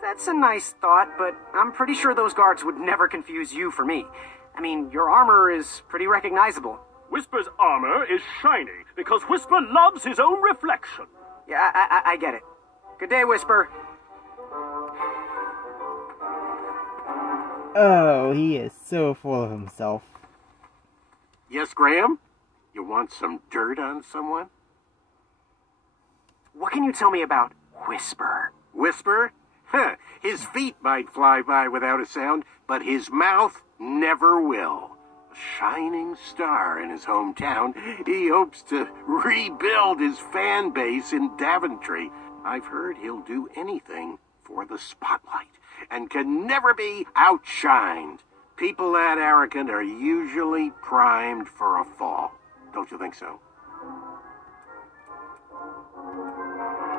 That's a nice thought, but I'm pretty sure those guards would never confuse you for me. I mean, your armor is pretty recognizable. Whisper's armor is shiny because Whisper loves his own reflection. Yeah, I get it. Good day, Whisper. Oh, he is so full of himself. Yes, Graham? You want some dirt on someone? What can you tell me about Whisper? Whisper? Huh, his feet might fly by without a sound, but his mouth never will. A shining star in his hometown, he hopes to rebuild his fan base in Daventry. I've heard he'll do anything for the spotlight and can never be outshined. People that arrogant are usually primed for a fall. Don't you think so?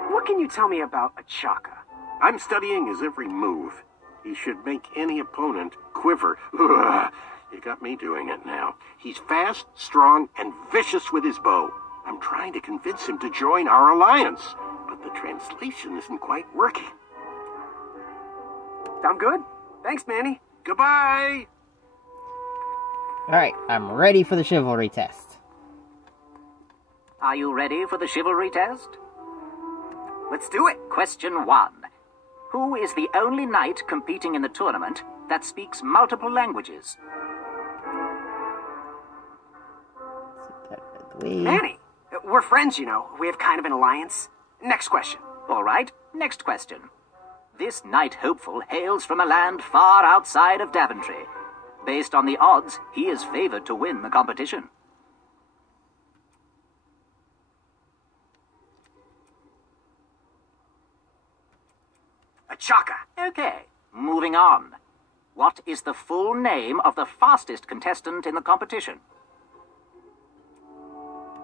What can you tell me about Achaka? I'm studying his every move. He should make any opponent quiver. Ugh, you got me doing it now. He's fast, strong, and vicious with his bow. I'm trying to convince him to join our alliance, but the translation isn't quite working. I'm good. Thanks, Manny. Goodbye! Alright, I'm ready for the chivalry test. Are you ready for the chivalry test? Let's do it. Question 1. Who is the only knight competing in the tournament that speaks multiple languages? Manny, we're friends, you know. We have kind of an alliance. Next question. All right, next question. This knight hopeful hails from a land far outside of Daventry. Based on the odds, he is favored to win the competition. A chaka. Okay, moving on. What is the full name of the fastest contestant in the competition?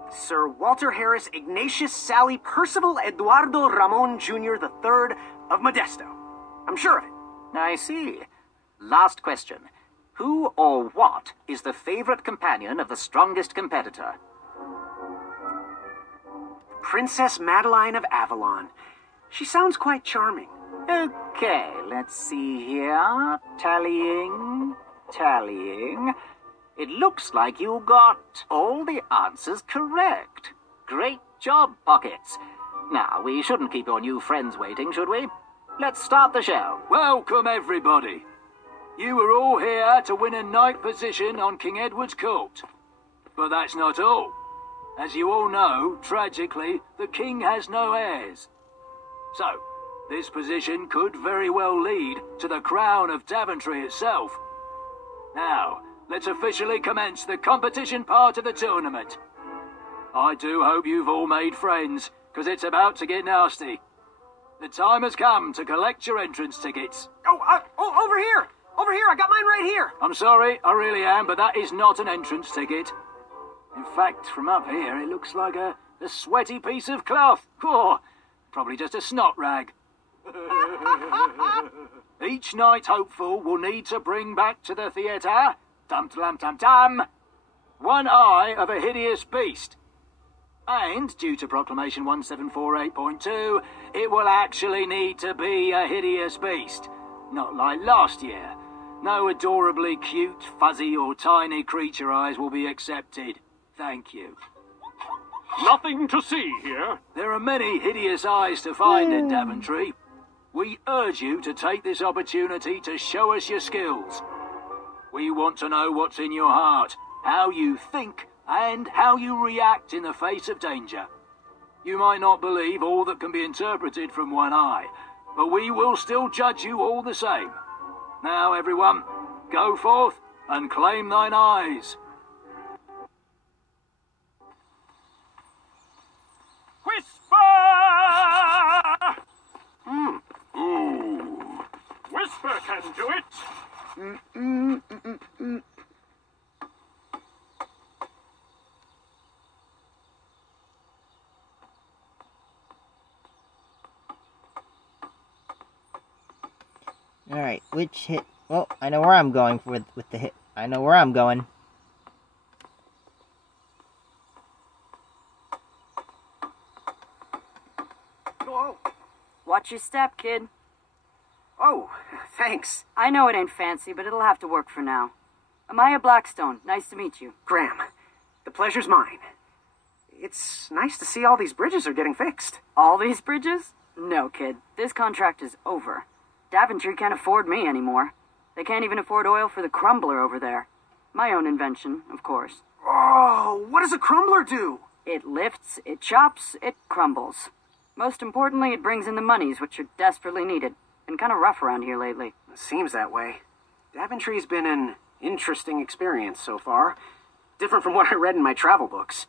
Sir Walter Harris Ignatius Sally Percival Eduardo Ramon Jr. III of Modesto. I'm sure of it. I see. Last question. Who or what is the favorite companion of the strongest competitor? Princess Madeline of Avalon. She sounds quite charming. Okay, let's see here. Tallying. It looks like you got all the answers correct. Great job, Pockets. Now, we shouldn't keep your new friends waiting, should we? Let's start the show. Welcome, everybody. You are all here to win a knight position on King Edward's court. But that's not all. As you all know, tragically, the king has no heirs. So, this position could very well lead to the crown of Daventry itself. Now, let's officially commence the competition part of the tournament. I do hope you've all made friends, because it's about to get nasty. The time has come to collect your entrance tickets. Over here! Over here, I got mine right here! I'm sorry, I really am, but that is not an entrance ticket. In fact, from up here, it looks like a sweaty piece of cloth. Oh, probably just a snot rag. Each knight hopeful will need to bring back to the theatre, dum-dum-dum-dum, one eye of a hideous beast. And, due to Proclamation 1748.2, it will actually need to be a hideous beast. Not like last year. No adorably cute, fuzzy or tiny creature eyes will be accepted. Thank you. Nothing to see here. There are many hideous eyes to find in Daventry. We urge you to take this opportunity to show us your skills. We want to know what's in your heart, how you think, and how you react in the face of danger. You might not believe all that can be interpreted from one eye, but we will still judge you all the same. Now, everyone, go forth and claim thine eyes. Whisper! Ooh. Whisper can do it. Alright, which hit? Well, I know where I'm going with the hit. I know where I'm going. Whoa. Watch your step, kid. Oh, thanks. I know it ain't fancy, but it'll have to work for now. Amaya Blackstone, nice to meet you. Graham, the pleasure's mine. It's nice to see all these bridges are getting fixed. All these bridges? No, kid. This contract is over. Daventry can't afford me anymore. They can't even afford oil for the crumbler over there. My own invention, of course. Oh, what does a crumbler do? It lifts, it chops, it crumbles. Most importantly, it brings in the monies, which are desperately needed. Been kind of rough around here lately. It seems that way. Daventry's been an interesting experience so far. Different from what I read in my travel books.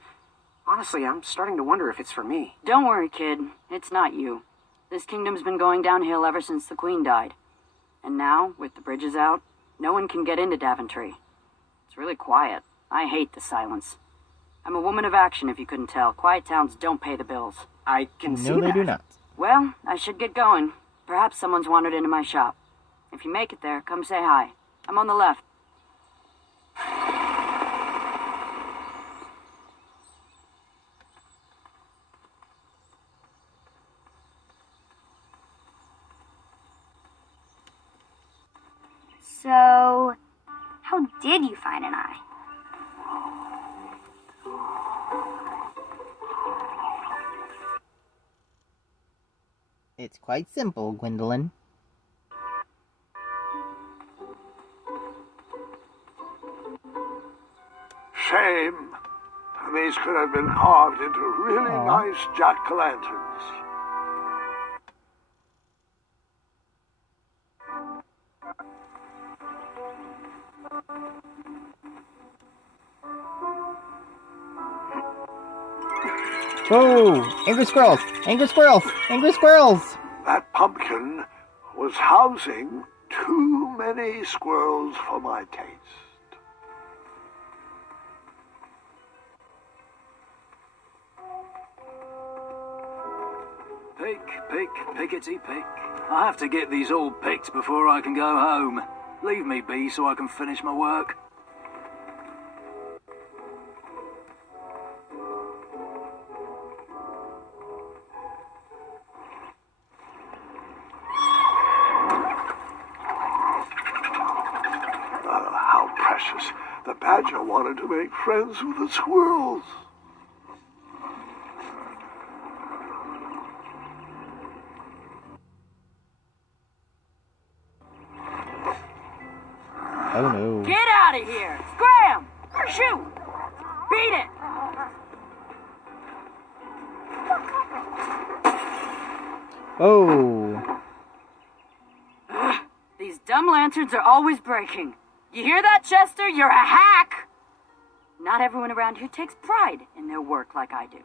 Honestly, I'm starting to wonder if it's for me. Don't worry, kid. It's not you. This kingdom's been going downhill ever since the Queen died. And now, with the bridges out, no one can get into Daventry. It's really quiet. I hate the silence. I'm a woman of action, if you couldn't tell. Quiet towns don't pay the bills. I can see No, they that. do not. Well, I should get going. Perhaps someone's wandered into my shop. If you make it there, come say hi. I'm on the left. How did you find an eye? It's quite simple, Gwendolyn. Shame. These could have been carved into really nice jack-o'-lanterns. Oh! Angry squirrels! Angry squirrels! Angry squirrels! That pumpkin was housing too many squirrels for my taste. Pick, pick, pickety pick. I have to get these all picked before I can go home. Leave me be so I can finish my work. How precious. The badger wanted to make friends with the squirrels. Oh no. Get out of here! Scram! Shoot! Beat it! Oh. These dumb lanterns are always breaking. You hear that, Chester? You're a hack! Not everyone around here takes pride in their work like I do.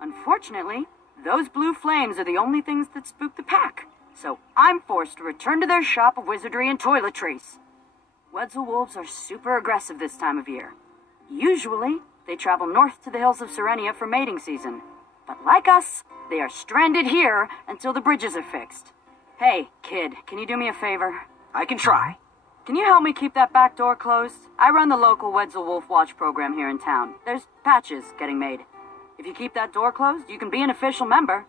Unfortunately, those blue flames are the only things that spook the pack. So I'm forced to return to their shop of wizardry and toiletries. Wetzel wolves are super aggressive this time of year. Usually, they travel north to the hills of Serenia for mating season. But like us, they are stranded here until the bridges are fixed. Hey, kid, can you do me a favor? I can try. Can you help me keep that back door closed? I run the local Wetzel Wolf Watch program here in town. There's patches getting made. If you keep that door closed, you can be an official member.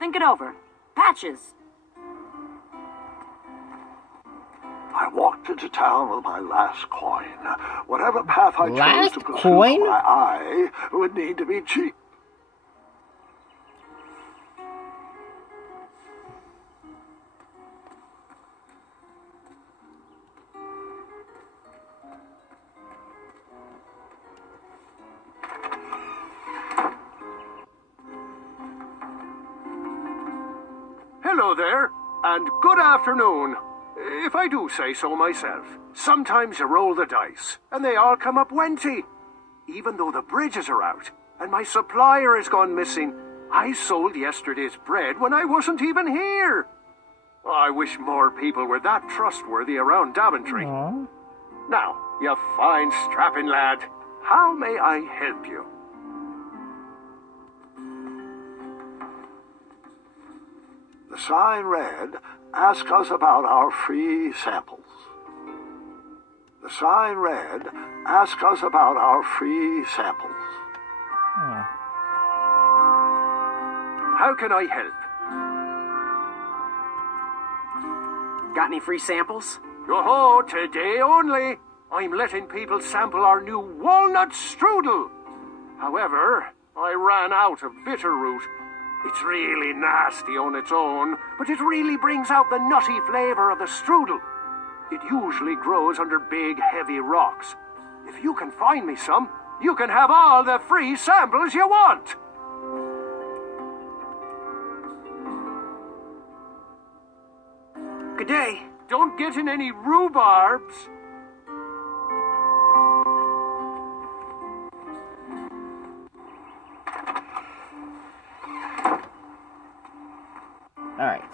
Think it over. Patches. I walked into town with my last coin. Whatever path I chose to pursue coin? for my eye would need to be cheap. Hello there, and good afternoon. If I do say so myself, sometimes you roll the dice, and they all come up wenty. Even though the bridges are out, and my supplier has gone missing, I sold yesterday's bread when I wasn't even here. I wish more people were that trustworthy around Daventry. Now, you fine strapping lad, how may I help you? The sign read, "Ask us about our free samples." The sign read, "Ask us about our free samples." How can I help? Got any free samples? Oh, today only. I'm letting people sample our new walnut strudel. However, I ran out of bitterroot. It's really nasty on its own, but it really brings out the nutty flavor of the strudel. It usually grows under big, heavy rocks. If you can find me some, you can have all the free samples you want. Good day. Don't get in any rhubarbs. All right.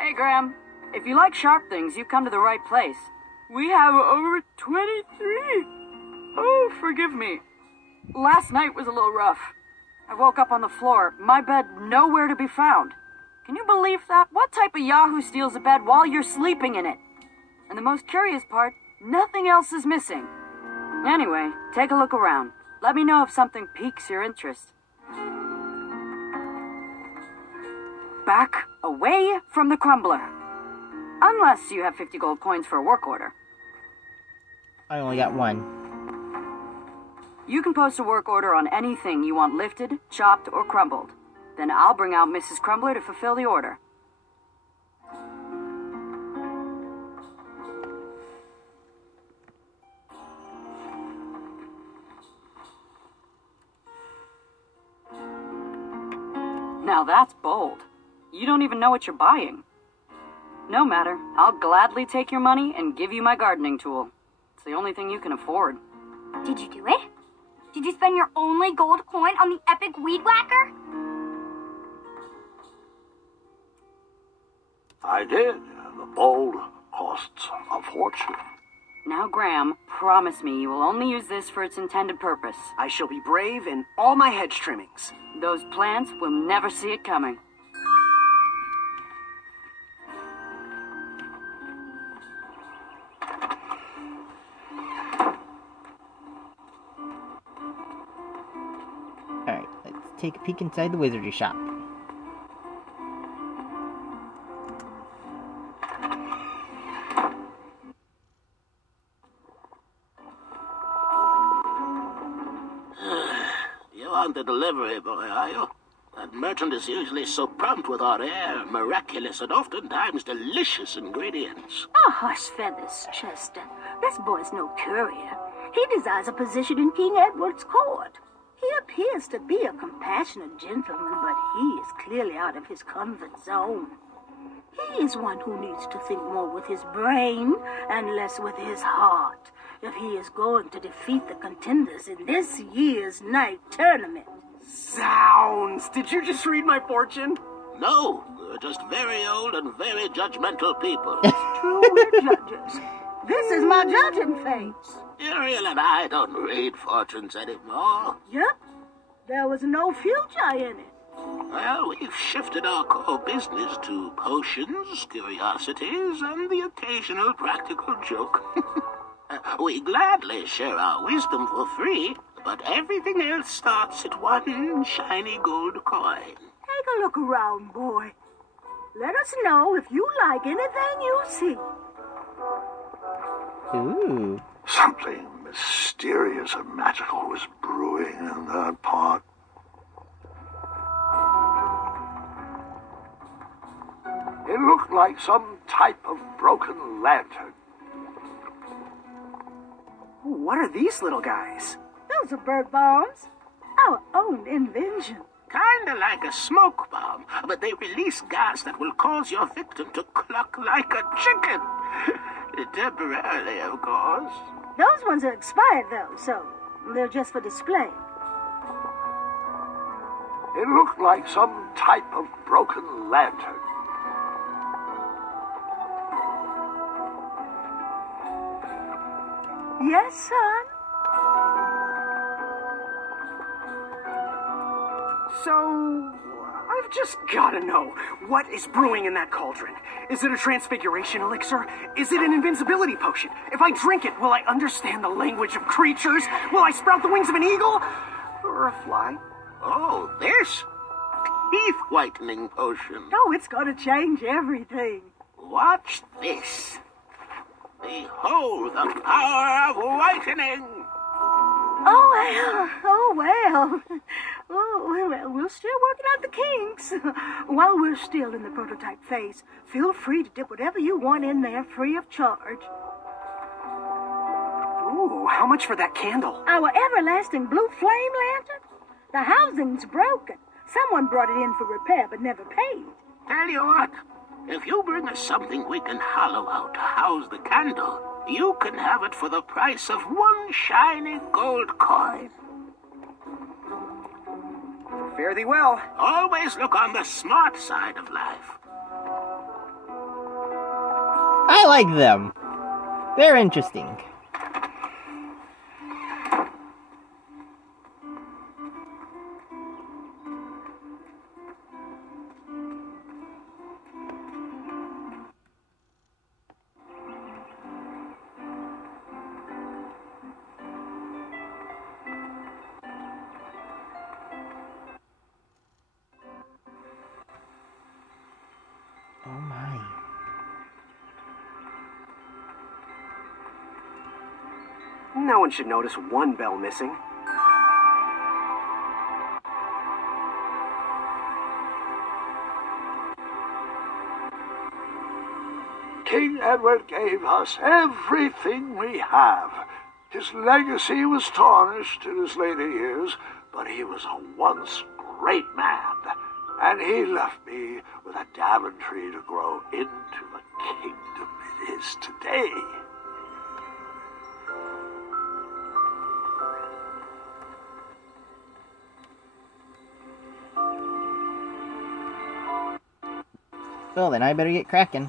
Hey, Graham. If you like sharp things, you've come to the right place. We have over 23. Oh, forgive me. Last night was a little rough. I woke up on the floor, my bed nowhere to be found. Can you believe that? What type of yahoo steals a bed while you're sleeping in it? And the most curious part, nothing else is missing. Anyway, take a look around. Let me know if something piques your interest. Back away from the crumbler. Unless you have 50 gold coins for a work order. I only got one. You can post a work order on anything you want lifted, chopped, or crumbled. Then I'll bring out Mrs. Crumbler to fulfill the order. Now that's bold. You don't even know what you're buying. No matter. I'll gladly take your money and give you my gardening tool. It's the only thing you can afford. Did you do it? Did you spend your only gold coin on the epic weed whacker? I did. The bold costs a fortune. Now, Graham, promise me you will only use this for its intended purpose. I shall be brave in all my hedge trimmings. Those plants will never see it coming. Alright, let's take a peek inside the wizardry shop. You aren't the delivery boy, are you? That merchant is usually so prompt with our rare, miraculous, and oftentimes delicious ingredients. Oh, hush feathers, Chester. This boy's no courier. He desires a position in King Edward's court. He appears to be a compassionate gentleman, but he is clearly out of his comfort zone. He is one who needs to think more with his brain and less with his heart if he is going to defeat the contenders in this year's night tournament. Zounds! Did you just read my fortune? No, we're just very old and very judgmental people. True, we're judges. This is my judging face. Ariel and I don't read fortunes anymore. Yep, there was no future in it. Well, we've shifted our core business to potions, curiosities, and the occasional practical joke. We gladly share our wisdom for free, but everything else starts at one shiny gold coin. Take a look around, boy. Let us know if you like anything you see. Ooh. Something mysterious and magical was brewing in that pot. It looked like some type of broken lantern. What are these little guys? Those are bird bombs. Our own invention. Kinda like a smoke bomb, but they release gas that will cause your victim to cluck like a chicken. Temporarily, of course. Those ones are expired, though, so they're just for display. It looked like some type of broken lantern. Yes, son? So, I've just gotta know, what is brewing in that cauldron? Is it a transfiguration elixir? Is it an invincibility potion? If I drink it, will I understand the language of creatures? Will I sprout the wings of an eagle? Or a fly? Oh, this? Teeth-whitening potion. Oh, it's gonna change everything. Watch this. Behold the power of whitening. Oh, well. Oh, well, we're still working out the kinks. While we're still in the prototype phase, feel free to dip whatever you want in there free of charge. Ooh, how much for that candle? Our everlasting blue flame lantern? The housing's broken. Someone brought it in for repair but never paid. Tell you what, if you bring us something we can hollow out to house the candle, you can have it for the price of one shiny gold coin. Fare thee well. Always look on the smart side of life. I like them. They're interesting. No one should notice one bell missing. King Edward gave us everything we have. His legacy was tarnished in his later years, but he was a once great man, and he left me with a Daventry to grow into the kingdom it is today. Well, then I better get cracking.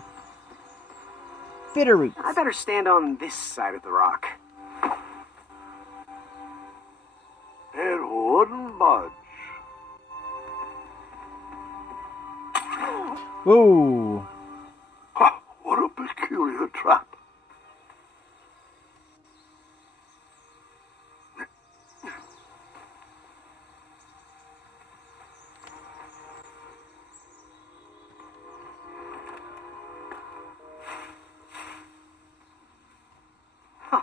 Bitter roots. I better stand on this side of the rock. It wouldn't budge. Whoa! Ha, what a peculiar trap.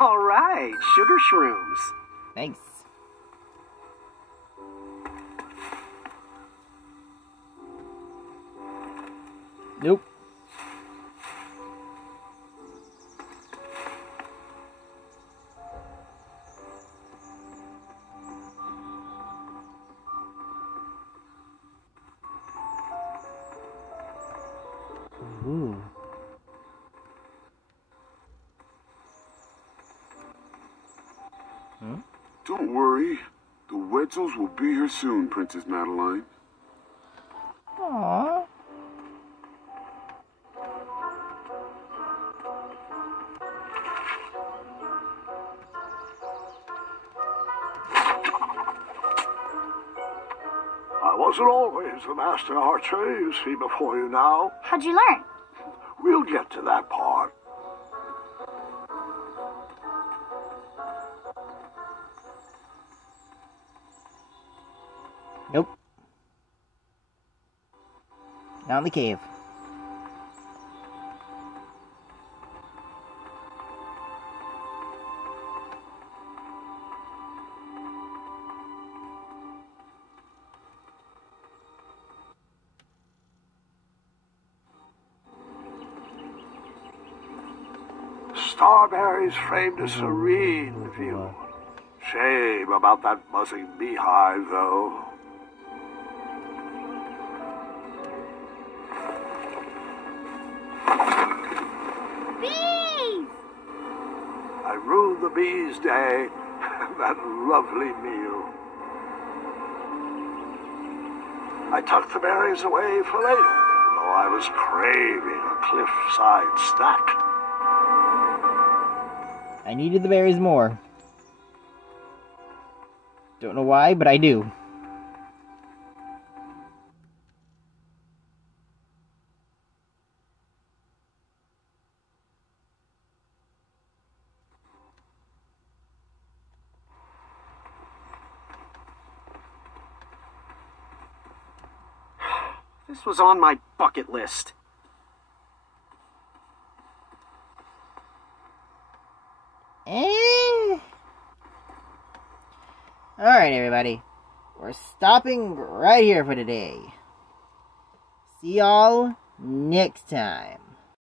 All right, sugar shrooms. Nice. Nope. Ooh. Hmm? Don't worry. The Wetzels will be here soon, Princess Madeline. Aww. I wasn't always the master archer you see before you now. How'd you learn? We'll get to that part. Nope. Not in the cave. Starberries framed a serene view. Shame about that buzzing beehive, though. Bees! I ruined the bees' day and that lovely meal. I tucked the berries away for later, though I was craving a cliffside snack. I needed the berries more. Don't know why, but I do. This was on my bucket list. Alright, everybody. We're stopping right here for today. See y'all next time.